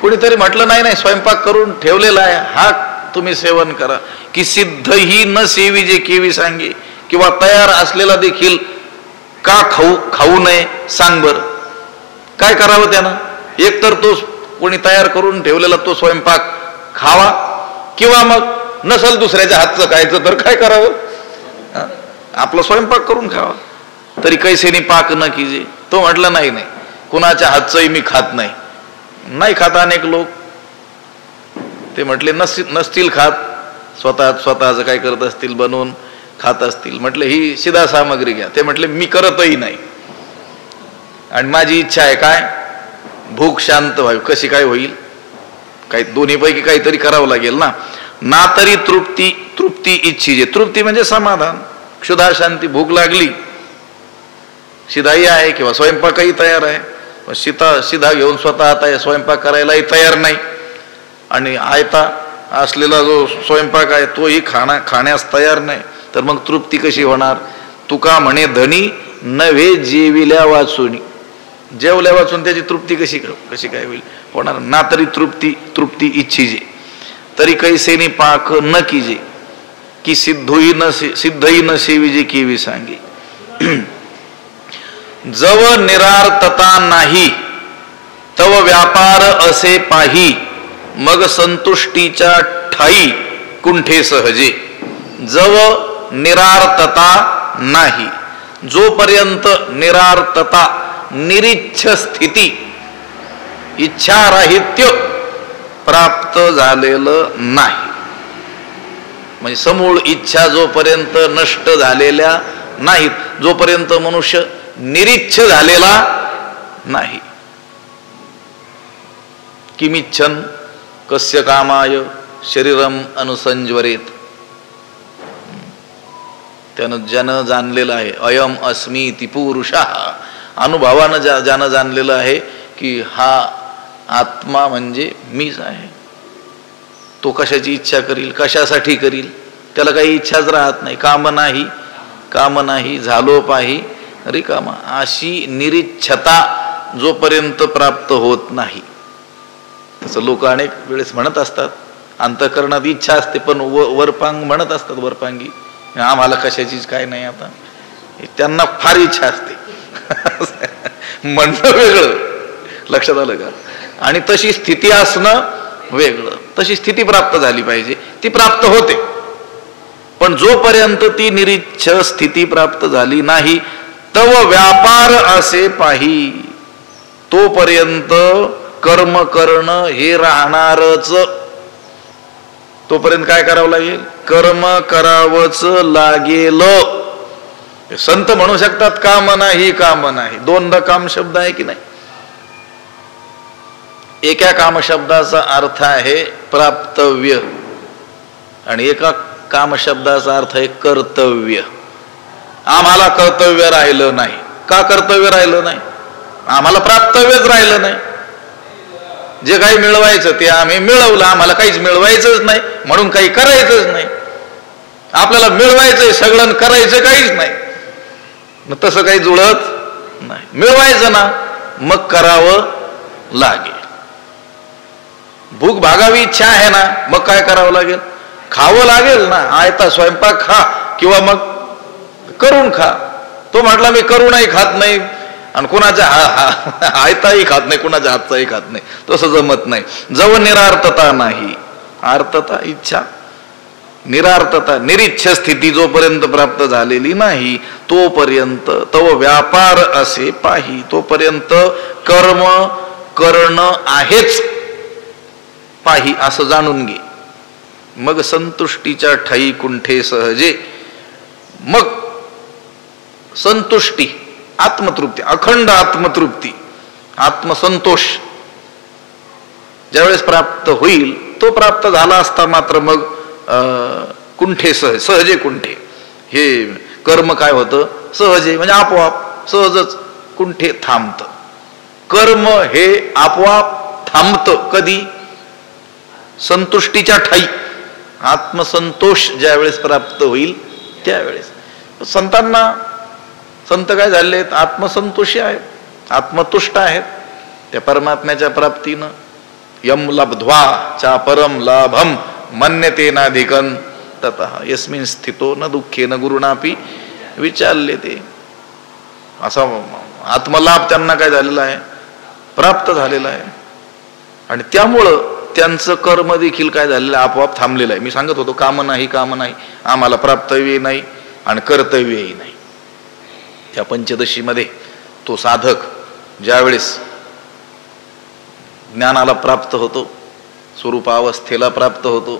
कुणीतरी म्हटलं नाही नाही स्वयंपाक करून ठेवलेला आहे हा तुम्ही सेवन करा की सिद्ध ही न सेविजे केवी सांगे. किंवा तयार असलेला देखील का खाऊ नये सांग बर. काय करावं त्यानं. एक तर तो कोणी तयार करून ठेवलेला तो स्वयंपाक खावा किंवा मग नसल दुसऱ्याच्या हातचं खायचं तर काय करावं आपला स्वयंपाक करून खावा. तरी कैसेनी पाक न कीजे. तो म्हटलं नाही नाही कुणाच्या हातचंही मी खात नाही. नाही खात अनेक लोक ते म्हटले नसतील खात स्वतःच काय करत असतील बनवून खात असतील. म्हटलं ही सिधा सामग्री घ्या. ते म्हटले मी करतही नाही आणि माझी इच्छा आहे काय भूक शांत व्हावी. कशी काय होईल काही दोन्हीपैकी काहीतरी करावं लागेल ना. ना तरी तृप्ती इच्छिजे. तृप्ती म्हणजे समाधान क्षुधा शांती. भूक लागली शिधाही आहे किंवा स्वयंपाकही तयार आहे शिधा घेऊन स्वतः आता स्वयंपाक करायलाही तयार नाही आणि आयता असलेला जो स्वयंपाक आहे तोही खाण्यास तयार नाही तर मग तृप्ती कशी होणार. तुका म्हणे धनी नव्हे जेविल्या वाचून. जेवल्या वाचून त्याची तृप्ती कशी काय होईल होणार. ना तरी तृप्ती इच्छिजे तरी कैसेनी पाक न कीजे की सिद्धही न सेविजे केवी सांगे. जव निरार्थता नाही तव व्यापार असे पाही मग संतुष्टीच्या ठाई कुंठे सहजे. जव निरार्थता नाही जोपर्यंत निरार्थता निरिच्छ स्थिती इच्छाराहित्य प्राप्त झालेलं नाही म्हणजे समूळ इच्छा जोपर्यंत नष्ट झालेल्या नाहीत जोपर्यंत मनुष्य निरिच्छ झालेला नाही. किमिच्छन कस्य कामाय शरीरम अनुसंज्वरेत. त्यानं ज्यानं जाणलेलं आहे अयम अस्मी ती पुरुषा अनुभवानं ज्यानं जाणलेलं आहे की हा आत्मा म्हणजे मीच आहे तो कशाची इच्छा करील कशासाठी करील त्याला काही इच्छाच राहत नाही. काम नाही झालो पाही रिकामा अशी निरिच्छता जोपर्यंत प्राप्त होत नाही. तसं लोक अनेक वेळेस म्हणत असतात अंतःकरणात इच्छा असते पण वरपांग म्हणत असतात वरपांगी आम्हाला कशाचीच काय नाही. आता त्यांना फार इच्छा असते म्हणणं वेगळं लक्षात आलं का. आणि तशी स्थिती असणं वेगळं. तशी स्थिती प्राप्त झाली पाहिजे ती प्राप्त होते पण जोपर्यंत ती निरिच्छ स्थिती प्राप्त झाली नाही तव व्यापार असे पाही तोपर्यंत कर्म करणं हे राहणारच. तोपर्यंत काय करावं लागेल कर्म करावंच लागेल. संत म्हणू शकतात काम नाही दोनदा काम शब्द आहे की नाही. एका कामशब्दाचा अर्थ आहे प्राप्तव्य आणि एका कामशब्दाचा अर्थ आहे कर्तव्य. आम्हाला कर्तव्य राहिलं नाही. का कर्तव्य राहिलं नाही? आम्हाला प्राप्तव्यच राहिलं नाही. जे काही मिळवायचं ते आम्ही मिळवलं, आम्हाला काहीच मिळवायचंच नाही म्हणून काही करायचंच नाही. आपल्याला मिळवायचंय सगळं, करायचं काहीच नाही. मग तसं काही जुळत नाही. मिळवायचं ना मग करावं लागेल. भूक भागावी इच्छा आहे ना मग काय करावं लागेल? खावं लागेल ना. आयता स्वयंपाक खा किंवा मग करून खा. तो म्हटला मी करूनही खात नाही आणि कुणाच्या आयताही खात नाही, कुणाच्या हातचाही खात नाही, तसं जमत नाही. जव निरार्थता नाही. आर्थता इच्छा, निरार्थता निरीच्छ स्थिती जोपर्यंत प्राप्त झालेली नाही तोपर्यंत तव व्यापार असे पाही. तोपर्यंत कर्म करणं आहेच पाही असं जाणून घे. मग संतुष्टीच्या ठाई कुंठे सहजे. मग संतुष्टी, आत्मतृप्ती, अखंड आत्मतृप्ती, आत्मसंतोष ज्यावेळेस प्राप्त होईल, तो प्राप्त झाला असता मात्र मग कुंठे सहजे कुंठे. हे कर्म काय होतं? सहजे म्हणजे आपोआप, सहजच कुंठे थांबतं. कर्म हे आपोआप थांबतं. कधी? संतुष्टीच्या ठाई. आत्मसंतोष ज्यावेळेस प्राप्त होईल त्यावेळेस. संतांना, संत काय झाले आहेत? आत्मसंतोषी आहेत, आत्मतुष्ट आहेत. त्या परमात्म्याच्या प्राप्तीनं यम लब्ध्वा चा परम लाभम मन्यतेनाधिकं ततः यस्मिन् स्थितो न दुःखेन गुरुणापि विचारले. ते असा आत्मलाभ त्यांना काय झालेला आहे? प्राप्त झालेला आहे. आणि त्यामुळं त्यांचं कर्म देखील काय झालेलं आहे? आपोआप थांबलेलं आहे. मी सांगत होतो काम नाही, काम नाही, आम्हाला प्राप्तव्य नाही आणि कर्तव्यही नाही. त्या पंचदशीमध्ये तो साधक ज्यावेळेस ज्ञानाला प्राप्त होतो, स्वरूपावस्थेला प्राप्त होतो,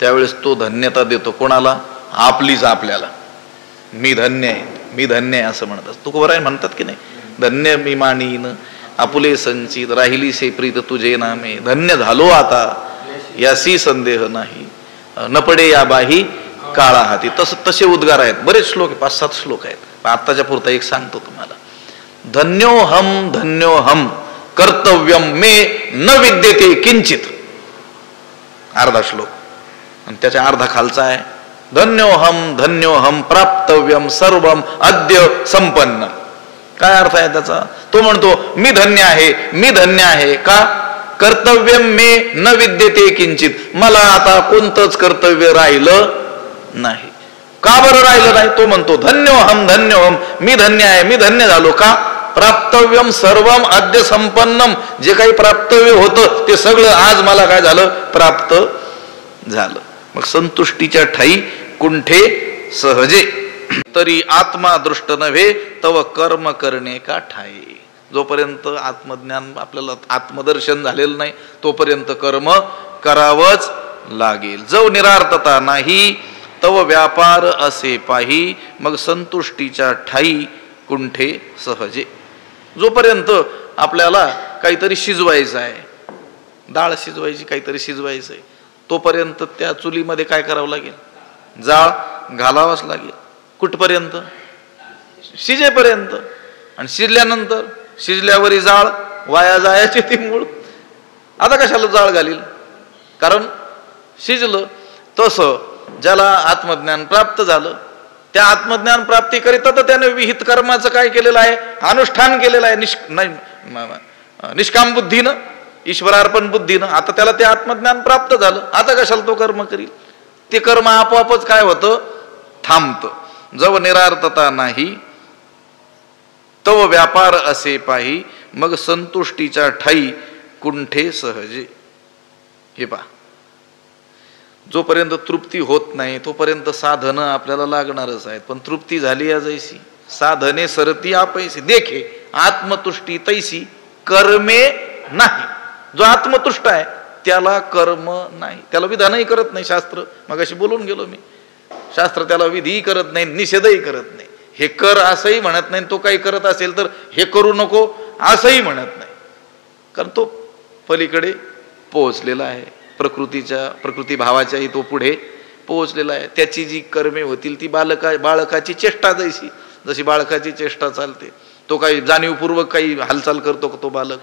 त्यावेळेस तो धन्यता देतो. कोणाला? आपलीच आपल्याला. मी धन्य आहे, मी धन्य आहे असं म्हणतात. तुकोबाराय म्हणतात की नाही, धन्य मी मानीन आपुले संचित राहिली से प्रीत तुझे नामे. धन्य झालो आता यासी संदेह नाही, न पडे या बाही काळा हाती. तसे उद्गार आहेत, बरेच श्लोक, 5-7 श्लोक आहेत. आत्ताच्या पुरता एक सांगतो तुम्हाला. धन्योहम धन्योहम कर्तव्यम मे न विद्यते किंचित. अर्धा श्लोक आणि त्याच्या अर्धा खालचा आहे धन्योहम धन्योहम प्राप्तव्यम सर्वम अद्य संपन्न. काय अर्थ आहे त्याचा? तो म्हणतो मी धन्य आहे, मी धन्य आहे. का? कर्तव्यम मे न विद्यते किंचित. मला आता कोणतंच कर्तव्य राहिलं नाही. का बरं राहिलं नाही? तो म्हणतो धन्योहम धन्योहम, मी धन्य आहे, मी धन्य झालो. का? प्राप्तव्यम सर्वम अद्य संपन्नम. जे काही प्राप्तव्य होतं ते सगळं आज मला काय झालं? प्राप्त झालं. मग संतुष्टीच्या ठाई कुंठे सहजे. तरी आत्मा दृष्ट नव्हे तव कर्म करणे का ठाई. जोपर्यंत आत्मज्ञान, आपल्याला आत्मदर्शन झालेलं नाही तोपर्यंत कर्म करावंच लागेल. जो निरार्थता नाही तव व्यापार असे पाही. मग संतुष्टीच्या ठाई कुंठे सहजे. जोपर्यंत आपल्याला काहीतरी शिजवायचं आहे, डाळ शिजवायची, काहीतरी शिजवायचं आहे, तोपर्यंत त्या चुलीमध्ये काय करावं लागेल? जाळ घालावाच लागेल. कुठपर्यंत? शिजेपर्यंत. आणि शिजल्यानंतर, शिजल्यावरही जाळ वाया जायची ती मूळ. आता कशाला जाळ घालील? कारण शिजलं. तसं ज्याला आत्मज्ञान प्राप्त झालं, त्या आत्मज्ञान प्राप्ती करिता तर त्याने विहित कर्माचं काय केलेलं आहे? अनुष्ठान केलेलं आहे. निष्काम बुद्धीनं, ईश्वरार्पण बुद्धीनं. आता त्याला ते आत्मज्ञान प्राप्त झालं, आता कशाला तो कर्म करील? ते कर्म आपोआपच काय होतं? थांबतं. जव निरार्थता नाही तव व्यापार असे पाही. मग संतुष्टीच्या ठाई कुंठे सहजे. हे पहा, जोपर्यंत तृप्ती होत नाही तोपर्यंत साधनं आपल्याला लागणारच आहेत. पण तृप्ती झाली या जैसी साधने सरती आपैसी. देखे आत्मतुष्टी तैसी कर्मे नाही. जो आत्मतुष्ट आहे त्याला कर्म नाही, त्याला विधानही करत नाही शास्त्र. मगाशी बोलून गेलो मी. शास्त्र त्याला विधी करत नाही, निषेधही करत नाही. हे कर असंही म्हणत नाही. तो काही करत असेल तर हे करू नको असंही म्हणत नाही. कारण तो पलीकडे पोहोचलेला आहे, प्रकृती भावाच्याही तो पुढे पोहोचलेला आहे. त्याची जी कर्मे होतील ती बाळकाची चेष्टा जशी बाळकाची चेष्टा चालते, तो काही जाणीवपूर्वक काही हालचाल करतो का तो बालक?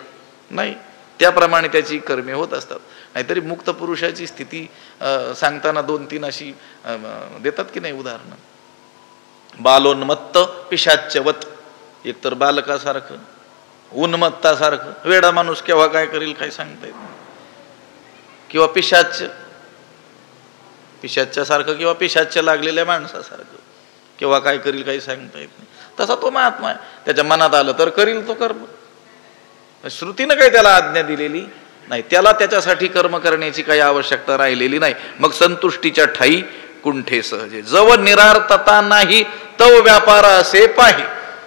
नाही, त्याप्रमाणे त्याची कर्मे होत असतात. नाहीतरी मुक्त पुरुषाची स्थिती सांगताना 2-3 अशी देतात की नाही उदाहरणं. बालोन्मत्त पिशाच्यवत, एकतर बालकासारखं, उन्मत्तासारखं, वेडा माणूस केव्हा काय करेल काही सांगता येत नाही, किंवा पिशाच्यासारखं किंवा पिशाच्य लागलेल्या माणसासारखं केव्हा काय करील काही सांगता येत नाही. तसा तो महात्मा आहे, त्याच्या मनात आलं तर करील तो कर्म. श्रुतीनं काही त्याला आज्ञा दिलेली नाही, त्याला त्याच्यासाठी कर्म करण्याची काही आवश्यकता राहिलेली नाही. मग संतुष्टीच्या ठाई कुंठे सहजे, जव निरार्थता नाही तव व्यापार असे पाही.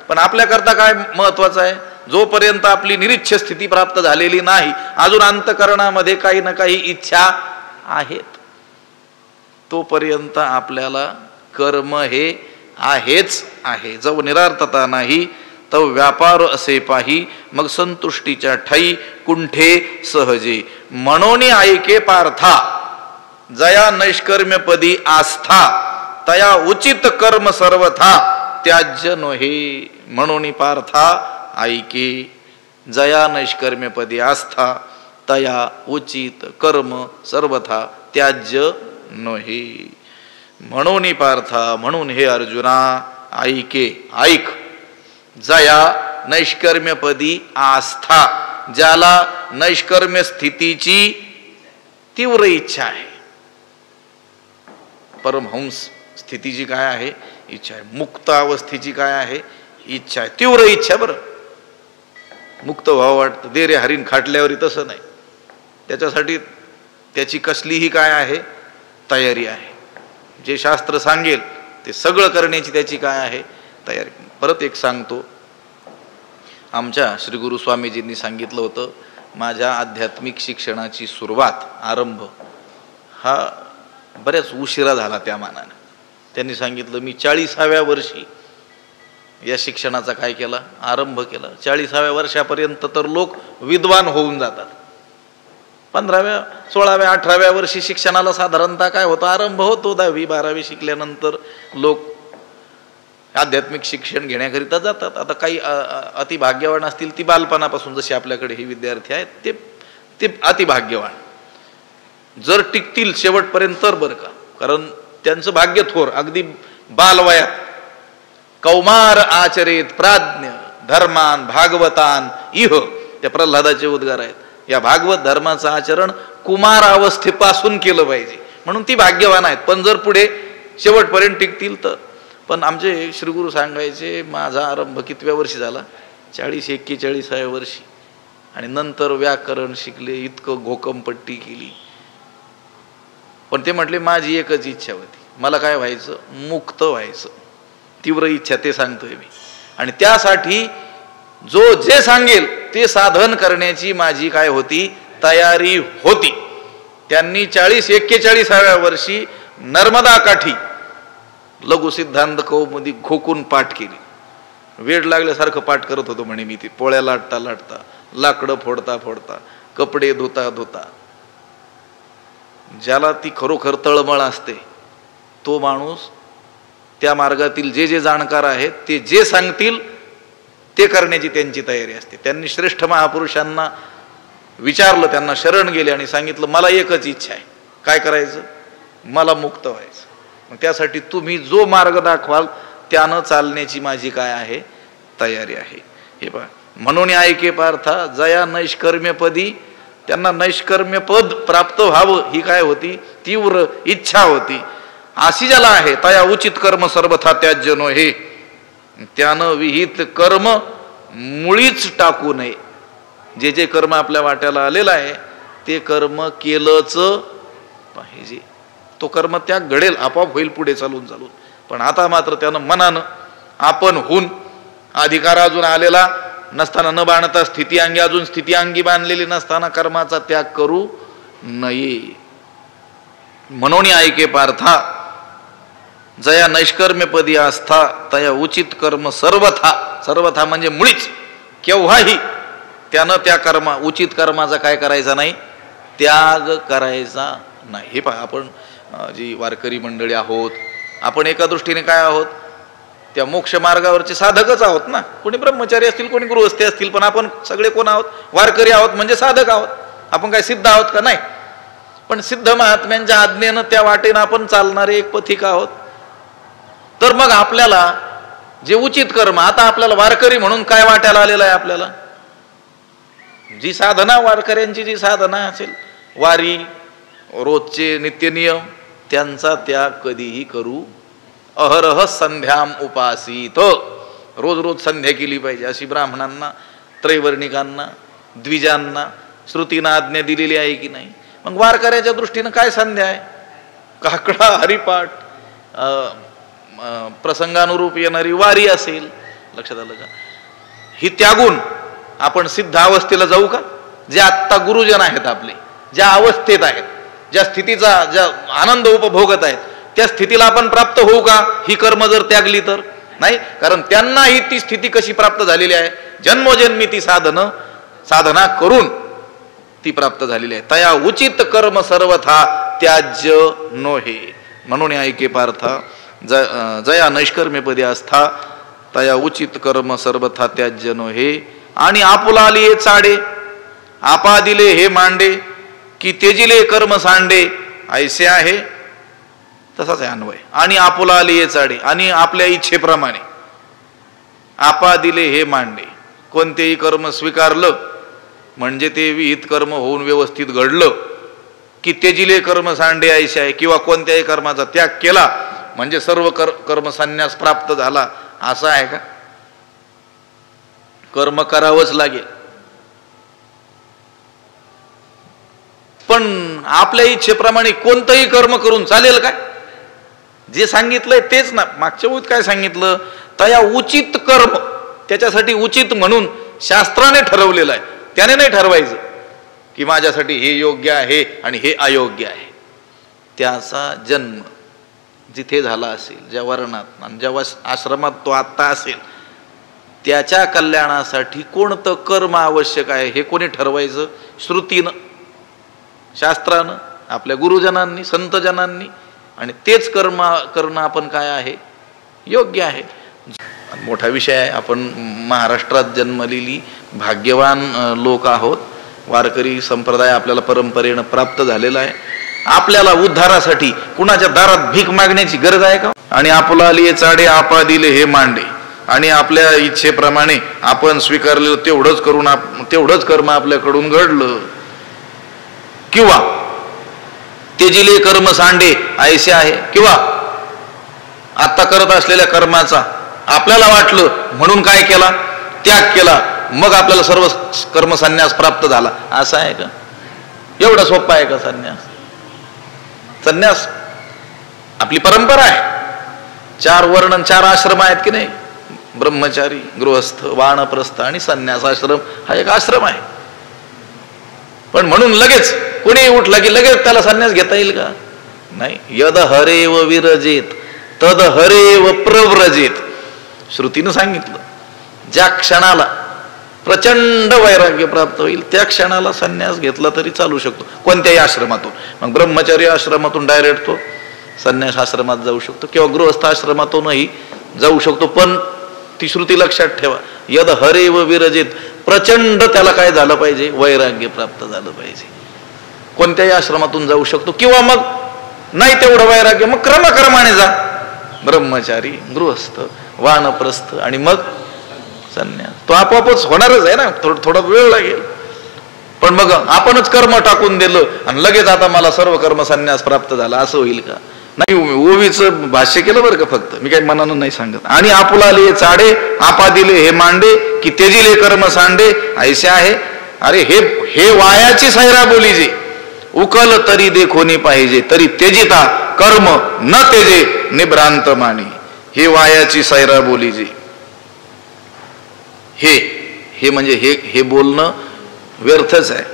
पण आपल्याकरता काय महत्वाचं आहे, जोपर्यंत आपली निरीच्छ स्थिती प्राप्त झालेली नाही, अजून अंतकरणामध्ये काही ना काही इच्छा आहेत, तोपर्यंत आपल्याला कर्म हे आहेच आहे. जव निरार्थता नाही तव व्यापार असे पाही, मग संतुष्टीच्या ठाई कुंठे सहजे. म्हणून ऐके पार्था जया नैष्कर्म्यपदी आस्था, तया उचित कर्म सर्वथा त्याज्य नोहे. म्हणून पार्था ऐके जया नैष्कर्म्यपदी आस्था, तया उचित कर्म सर्वथा त्याज्य नोहे. म्हणून पार्था, म्हणून हे अर्जुना, ऐके ऐक, जया नैष्कर्म्यपदी आस्था, ज्याला नैष्कर्म्य स्थितीची तीव्र इच्छा आहे. परमहंस स्थितीची काय आहे? इच्छा आहे. मुक्त अवस्थेची काय आहे? इच्छा आहे, तीव्र इच्छा. बरं, मुक्त व्हावं वाटतं, दे रे हरीण खाटल्यावर, तसं नाही. त्याच्यासाठी त्याची कसलीही काय आहे? तयारी आहे. जे शास्त्र सांगेल ते सगळं करण्याची त्याची काय आहे? तयारी. परत एक सांगतो, आमच्या श्री गुरु स्वामीजींनी सांगितलं होतं, माझ्या आध्यात्मिक शिक्षणाची सुरुवात, आरंभ हा बऱ्याच उशिरा झाला. त्या मानाने त्यांनी सांगितलं, मी 40व्या वर्षी या शिक्षणाचा काय केला? आरंभ केला. 40व्या वर्षापर्यंत तर लोक विद्वान होऊन जातात. 15व्या, 16व्या, 18व्या वर्षी शिक्षणाला साधारणतः काय होतं? आरंभ होतो. 10वी 12वी शिकल्यानंतर लोक आध्यात्मिक शिक्षण घेण्याकरिता जातात. आता काही अतिभाग्यवान असतील, ती बालपणापासून, जसे आपल्याकडे हे विद्यार्थी आहेत ते अतिभाग्यवान, जर टिकतील शेवटपर्यंत तर बरं का, कारण त्यांचं भाग्य थोर. अगदी बालवयात कौमार आचरेत प्राज्ञ धर्मान भागवतान इह, त्या प्रल्हादाचे उद्गार आहेत. या भागवत धर्माचं आचरण कुमार अवस्थेपासून केलं पाहिजे, म्हणून ती भाग्यवान आहेत. पण जर पुढे शेवटपर्यंत टिकतील तर. पण आमचे श्रीगुरु सांगायचे, माझा आरंभ कितव्या वर्षी झाला? 40-41व्या वर्षी. आणि नंतर व्याकरण शिकले, इतकं घोकमपट्टी केली. पण ते म्हटले, माझी एकच इच्छा होती, मला काय व्हायचं? मुक्त व्हायचं. तीव्र इच्छा, ते सांगतोय मी. आणि त्यासाठी जो जे सांगेल ते साधन करण्याची माझी काय होती? तयारी होती. त्यांनी 40-41व्या वर्षी नर्मदा काठी लघु सिद्धांत कौमुदी घोकून पाठ केली. वेड लागल्यासारखं पाठ करत होतो म्हणे मी. ती पोळ्या लाटता लाटता, लाकडं फोडता फोडता, कपडे धुता धुता. ज्याला ती खरोखर तळमळ असते तो माणूस, त्या मार्गातील जे जे जाणकार आहेत ते जे सांगतील ते करण्याची त्यांची तयारी असते. त्यांनी श्रेष्ठ महापुरुषांना विचारलं, त्यांना शरण गेले आणि सांगितलं, मला एकच इच्छा आहे. काय करायचं? मला मुक्त व्हायचं. मग त्यासाठी तुम्ही जो मार्ग दाखवाल त्यानं चालण्याची माझी काय आहे? तयारी आहे. हे पहा, म्हणून ऐके पार्था जया नैष्कर्म्यपदी, त्यांना नैष्कर्म्य पद प्राप्त व्हावं ही काय होती? तीव्र इच्छा होती. अशी ज्याला आहे, तया उचित कर्म सर्वथा त्याज्य नोहे, त्यानं विहित कर्म मुळीच टाकू नये. जे जे कर्म आपल्या वाट्याला आलेलं आहे ते कर्म केलंच पाहिजे. तो कर्म त्याग घडेल, आपोआप होईल पुढे चालून चालून. पण आता मात्र त्यानं मनानं आपण होऊन, अधिकार अजून आलेला नसताना, न बांधता स्थिती अंगी, अजून स्थिती अंगी बांधलेली नसताना कर्माचा त्याग करू नये. म्हणून ऐके पार्था जया नैष्कर्म्यपदी आस्था, तया उचित कर्म सर्वथा. सर्वथा म्हणजे मुळीच, केव्हाही त्यानं त्या उचित कर्माचा काय करायचा नाही, त्याग करायचा नाही. हे पहा, आपण जी वारकरी मंडळी आहोत, आपण एका दृष्टीने काय आहोत, त्या मोक्ष मार्गावरचे साधकच आहोत ना. कोणी ब्रह्मचारी असतील, कोणी गृहस्थी असतील, पण आपण सगळे कोण आहोत, वारकरी आहोत म्हणजे साधक आहोत. आपण काय सिद्ध आहोत का, नाही. पण सिद्ध महात्म्यांच्या आज्ञेनं त्या वाटेनं आपण चालणारे एक पथिक आहोत. तर मग आपल्याला जे उचित कर्म, आता आपल्याला वारकरी म्हणून काय वाट्याला आलेलं आहे, आपल्याला जी साधना, वारकऱ्यांची जी साधना असेल, वारी, रोजचे नित्यनियम, त्यांचा त्याग कधीही करू. अहरह संध्याम उपासित, रोज रोज संध्या केली पाहिजे अशी ब्राह्मणांना, त्रैवर्णिकांना, द्विजांना श्रुतीनं आज्ञा दिलेली आहे की नाही. मग वारकऱ्याच्या दृष्टीनं काय संध्या आहे, काकडा, हरिपाठ, प्रसंगानुरूप येणारी वारी असेल. लक्षात आलं का. ही त्यागून आपण सिद्ध अवस्थेला जाऊ का. जे आत्ता गुरुजन आहेत आपले, ज्या अवस्थेत आहेत, ज्या स्थितीचा ज्या आनंद उपभोगत आहेत, त्या स्थितीला आपण प्राप्त होऊ का, ही कर्म जर त्यागली तर. नाही, कारण त्यांनाही ती स्थिती कशी प्राप्त झालेली आहे, जन्मोजन्मी ती साधना करून ती प्राप्त झालेली आहे. तया उचित कर्म सर्वथा त्याज्य नोहे. म्हणून ऐके पार्था जया नैष्कर्म्यपदी आस्था, तया उचित कर्म सर्वथा त्याज्य नोहे. आणि आपुला आली चाडे, आपा दिले हे मांडे, की तेजिले कर्म सांडे, ऐसे आहे. तसाच आहे अन्वय. आणि आपुला आली चाडे, आणि आपल्या इच्छेप्रमाणे आपा दिले हे मांडे, कोणतेही कर्म स्वीकारलं म्हणजे ते विहित कर्म होऊन व्यवस्थित घडलं, की तेजिले कर्म सांडे ऐसे आहे. किंवा कोणत्याही कर्माचा त्याग केला म्हणजे सर्व कर्म संन्यास प्राप्त झाला, असं आहे का. कर्म करावंच लागेल. पण आपल्या इच्छेप्रमाणे कोणतंही कर्म करून चालेल काय. जे सांगितलंय तेच ना. मागच्या वेळी काय सांगितलं, तया उचित कर्म, त्याच्यासाठी उचित म्हणून शास्त्राने ठरवलेलं आहे. त्याने नाही ठरवायचं की माझ्यासाठी हे योग्य आहे आणि हे अयोग्य आहे. त्याचा जन्म जिथे झाला असेल, ज्या वर्णात आणि ज्या आश्रमात तो आत्ता असेल, त्याच्या कल्याणासाठी कोणतं कर्म आवश्यक आहे हे कोणी ठरवायचं. श्रुतीनं, शास्त्रानं, आपल्या गुरुजनांनी, संतजनांनी. आणि तेच कर्म करणं आपण काय आहे, योग्य आहे. मोठा विषय आहे. आपण महाराष्ट्रात जन्मलेली भाग्यवान लोक आहोत. वारकरी संप्रदाय आपल्याला परंपरेनं प्राप्त झालेला आहे. आपल्याला उद्धारासाठी कुणाच्या दारात भीक मागण्याची गरज आहे का. आणि आपुला आली चाडे, आपा दिले हे मांडे, आणि आपल्या इच्छेप्रमाणे आपण स्वीकारलेलं तेवढंच कर्म आपल्याकडून घडलं. किंवा तेजिले कर्म सांडे ऐसे आहे. किंवा आता करत असलेल्या कर्माचा आपल्याला वाटलं म्हणून काय केला, त्याग केला, मग आपल्याला सर्व कर्म संन्यास प्राप्त झाला, असं आहे का. एवढा सोपा आहे का संन्यास. संन्यास आपली परंपरा आहे. 4 वर्ण 4 आश्रम आहेत की नाही, ब्रह्मचारी, गृहस्थ, वानप्रस्थ आणि संन्यास आश्रम हा एक आश्रम आहे. पण म्हणून लगेच कोणी उठला की लगेच त्याला संन्यास घेता येईल का, नाही. यद हरेव विरजेत तद हरेव प्रव्रजेत. श्रुतीनं सांगितलं, ज्या क्षणाला प्रचंड वैराग्य प्राप्त होईल त्या क्षणाला संन्यास घेतला तरी चालू शकतो, कोणत्याही आश्रमातून. मग ब्रह्मचारी आश्रमातून डायरेक्ट तो संन्यास आश्रमात जाऊ शकतो किंवा गृहस्थ आश्रमातूनही जाऊ शकतो. पण ती श्रुती लक्षात ठेवा, यद हरेव विरजेत, प्रचंड त्याला काय झालं पाहिजे, वैराग्य प्राप्त झालं पाहिजे. कोणत्याही आश्रमातून जाऊ शकतो. किंवा मग नाही तेवढं वैराग्य, मग क्रमाक्रमाने जा, ब्रह्मचारी, गृहस्थ, वानप्रस्थ आणि मग संन्यास. तो आपोआपच होणारच आहे ना, थोडा वेळ लागेल. पण मग आपणच कर्म टाकून दिलं आणि लगेच आता मला सर्व कर्म संन्यास प्राप्त झाला, असं होईल का. नाही, ओवीचं भाष्य केलं बरं का फक्त, मी काही मनानं नाही सांगत. आणि आपुला आले चाडे, आपा दिले हे मांडे, की तेजिले कर्म सांडे ऐसे आहे. अरे हे वायाची सैरा बोली जे उकल तरी देखोनी पाहिजे, तरी तेजिता कर्म न तेजे निभ्रांत मानी. हे वायाची सैरा बोली जी, हे म्हणजे हे बोलणं व्यर्थच आहे,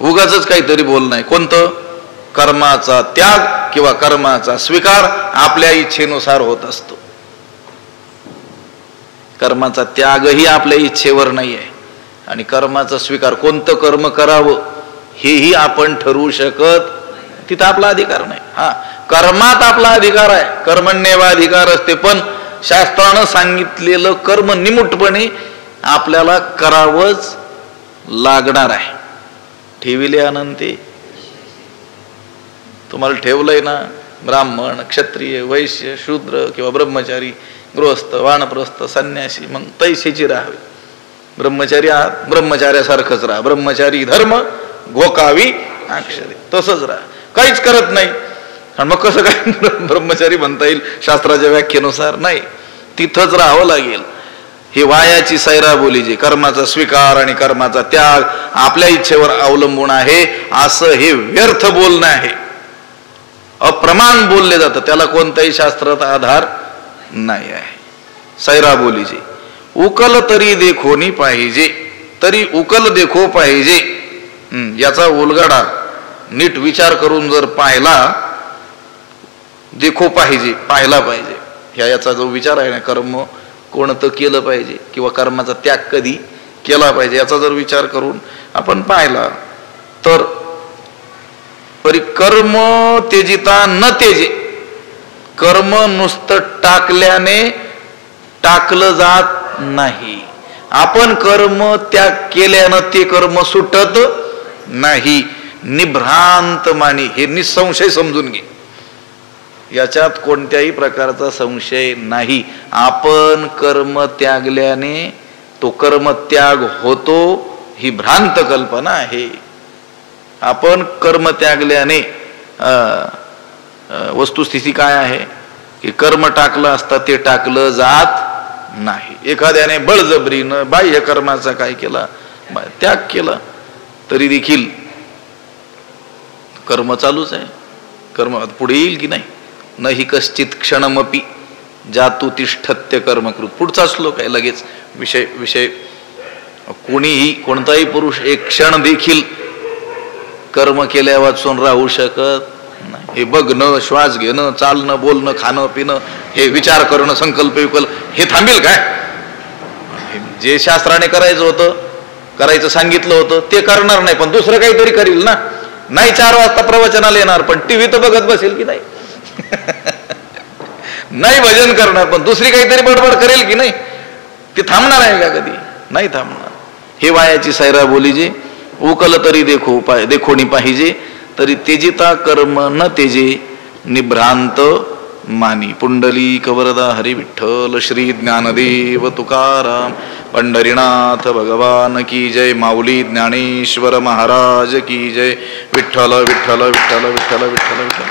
उगाचच काहीतरी बोलणं आहे. कोणतं, कर्माचा त्याग किंवा कर्माचा स्वीकार आपल्या इच्छेनुसार होत असतो. कर्माचा त्यागही आपल्या इच्छेवर नाही आहे. आणि कर्माचा स्वीकार, कोणतं कर्म करावं हेही आपण ठरवू शकत, तिथं आपला अधिकार नाही. हा, कर्मात आपला अधिकार आहे, कर्मण्येवा अधिकार असते, पण शास्त्रानं सांगितलेलं कर्म निमुटपणे आपल्याला करावंच लागणार आहे. ठेविले अनंते, तुम्हाला ठेवलंय ना, ब्राह्मण, क्षत्रिय, वैश्य, शूद्र किंवा ब्रह्मचारी, गृहस्थ, वानप्रस्थ, संन्यासी, मग तैसेची राहावे. ब्रह्मचारी आहात, ब्रह्मचार्यासारखंच राहा. ब्रह्मचारी धर्म घोकावी अक्षरे, तसंच राहा, काहीच करत नाही. आणि मग कसं काय ब्रह्मचारी म्हणता येईल शास्त्राच्या व्याख्येनुसार? नाही, तिथंच राहावं लागेल. ही वायाची सैराबोली, जी कर्माचा स्वीकार आणि कर्माचा त्याग आपल्या इच्छेवर अवलंबून आहे, असं हे व्यर्थ बोलणं आहे. अप्रमाण बोलले जातं, त्याला कोणताही शास्त्रात आधार नाही आहे. सैराबोलीची उकल तरी देखोनी पाहिजे, तरी उकल देखो पाहिजे. याचा उलगडा नीट विचार करून जर पाहिला, देखो पाहिजे, पाहिला पाहिजे, याचा जो विचार आहे ना, कर्म कोणतं केलं पाहिजे किंवा कर्माचा त्याग कधी केला पाहिजे, याचा जर विचार करून आपण पाहिला तर कर्म त्यजिता न त्यजे, कर्म नुसतं टाकल्याने टाकलं जात नाही. आपण कर्म त्याग केल्यानं ते कर्म सुटत नाही. निभ्रांत मानी, हे निसंशय समजून घे, याच्यात कोणत्याही प्रकारचा संशय नाही. आपण कर्म त्यागल्याने तो कर्म त्याग होतो, ही भ्रांत कल्पना आहे. आपण कर्म त्यागल्याने वस्तुस्थिती काय आहे की कर्म टाकलं असता ते टाकलं जात नाही. एखाद्याने बळजबरीनं बाह्य कर्माचा काय केला, त्याग केला, तरी देखील कर्म चालूच आहे. कर्म पुढे येईल की नाही. न हि कश्चित क्षणमपि जातु तिष्ठत्य कर्मकृत. पुढचा श्लोक आहे लगेच. विषय कोणीही, कोणताही पुरुष एक क्षण देखील कर्म केल्या वाचून राहू शकत नाही. हे बघणं, श्वास घेणं, चालणं, बोलणं, खाणं पिणं, हे विचार करणं, संकल्प विकल्प, हे थांबेल काय? जे शास्त्राने करायचं होतं, करायचं सांगितलं होतं ते करणार नाही, पण दुसरं काहीतरी करील ना. नाही 4 वाजता प्रवचनाला येणार, पण टीव्ही तर बघत बसेल की नाही. नाही भजन करणार, पण दुसरी काहीतरी बडबड करेल की नाही. ते थांबणार आहे का कधी? नाही थांबणार. हे वायाची सैरा बोली, जे उकल तरी देखोनी पाहिजे, तरी तेजिता कर्म न तेजे, निभ्रांत मानी. पुंडलिक वरदा हरी विठ्ठल, श्री ज्ञानदेव तुकाराम, पंढरीनाथ भगवान की जय. माऊली ज्ञानेश्वर महाराज की जय. विठ्ठल विठ्ठल विठ्ठल विठ्ठल विठ्ठल विठ्ठल.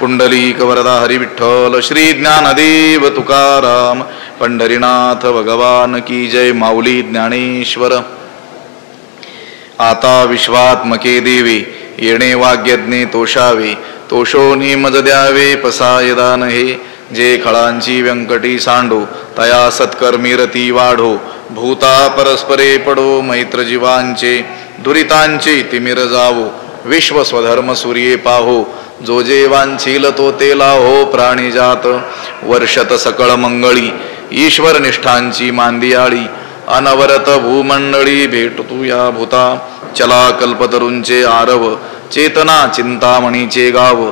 पुंडलिक वरदा हरी विठ्ठल, श्री ज्ञानदेव तुकाराम, पंढरीनाथ भगवान की जय. माऊली ज्ञानेश्वर. आता विश्वात्मके देवे, येणे वाग्यज्ञे तोषावे, तोषोनी मज द्यावे पसाय दान हे. जे खळांची व्यंकटी सांडो, तया सत्कर्मी रती वाढो. भूता परस्परे पडो, मैत्र जीवांचे दुरितांचे तिमिर जावो. विश्व स्वधर्म सूर्ये पाहो, जो जे वांछील तो ते लाहो. प्राणी जात वर्षत सकळ मंगळी, ईश्वर निष्ठांची मांदियाळी. अनवरत भूमंडळी भेटतू या भूता, चला कल्पतरूंचे आरव. चेतना चिंतामणीचे गाव,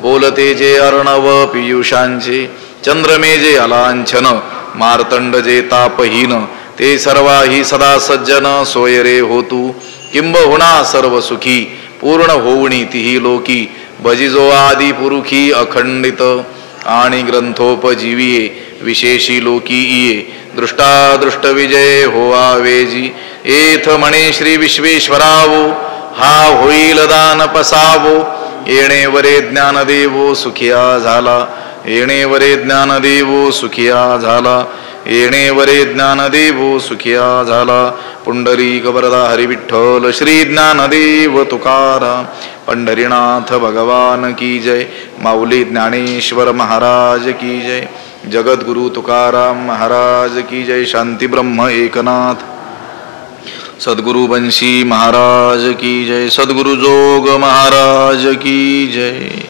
बोलते जे अर्णव पियुषांचे. चंद्रमे जे अलांछन, मार्तंड जे तापहीन. ते सर्वाही सदा सज्जन, सोय रे होतू किंबहुना सर्व सुखी. पूर्ण होऊनी तिही लोकी, भजिजो आदि पुरुखी अखंडित. आणि ग्रंथोपजीविये, विशेषी लोकी इये. दृष्टादृष्ट विजय होवा वेजी. एथ म्हणे श्री विश्वेश्वरावो, हा होईल दान पसावो. येणे वरे ज्ञानदेवो सुखिया झाला, येणे वरे ज्ञानदेवो सुखिया झाला. येणे वरे ज्ञानदेवो सुखिया झाला. पुंडरीक वरदा हरी विठ्ठल, श्री ज्ञानदेव तुकाराम, पंढरीनाथ भगवान की जय. माऊली ज्ञानेश्वर महाराज की जय. जगद्गुरु तुकाराम महाराज की जय. शांती ब्रह्म एकनाथ सद्गुरु बंशी महाराज की जय. सद्गुरु जोग महाराज की जय.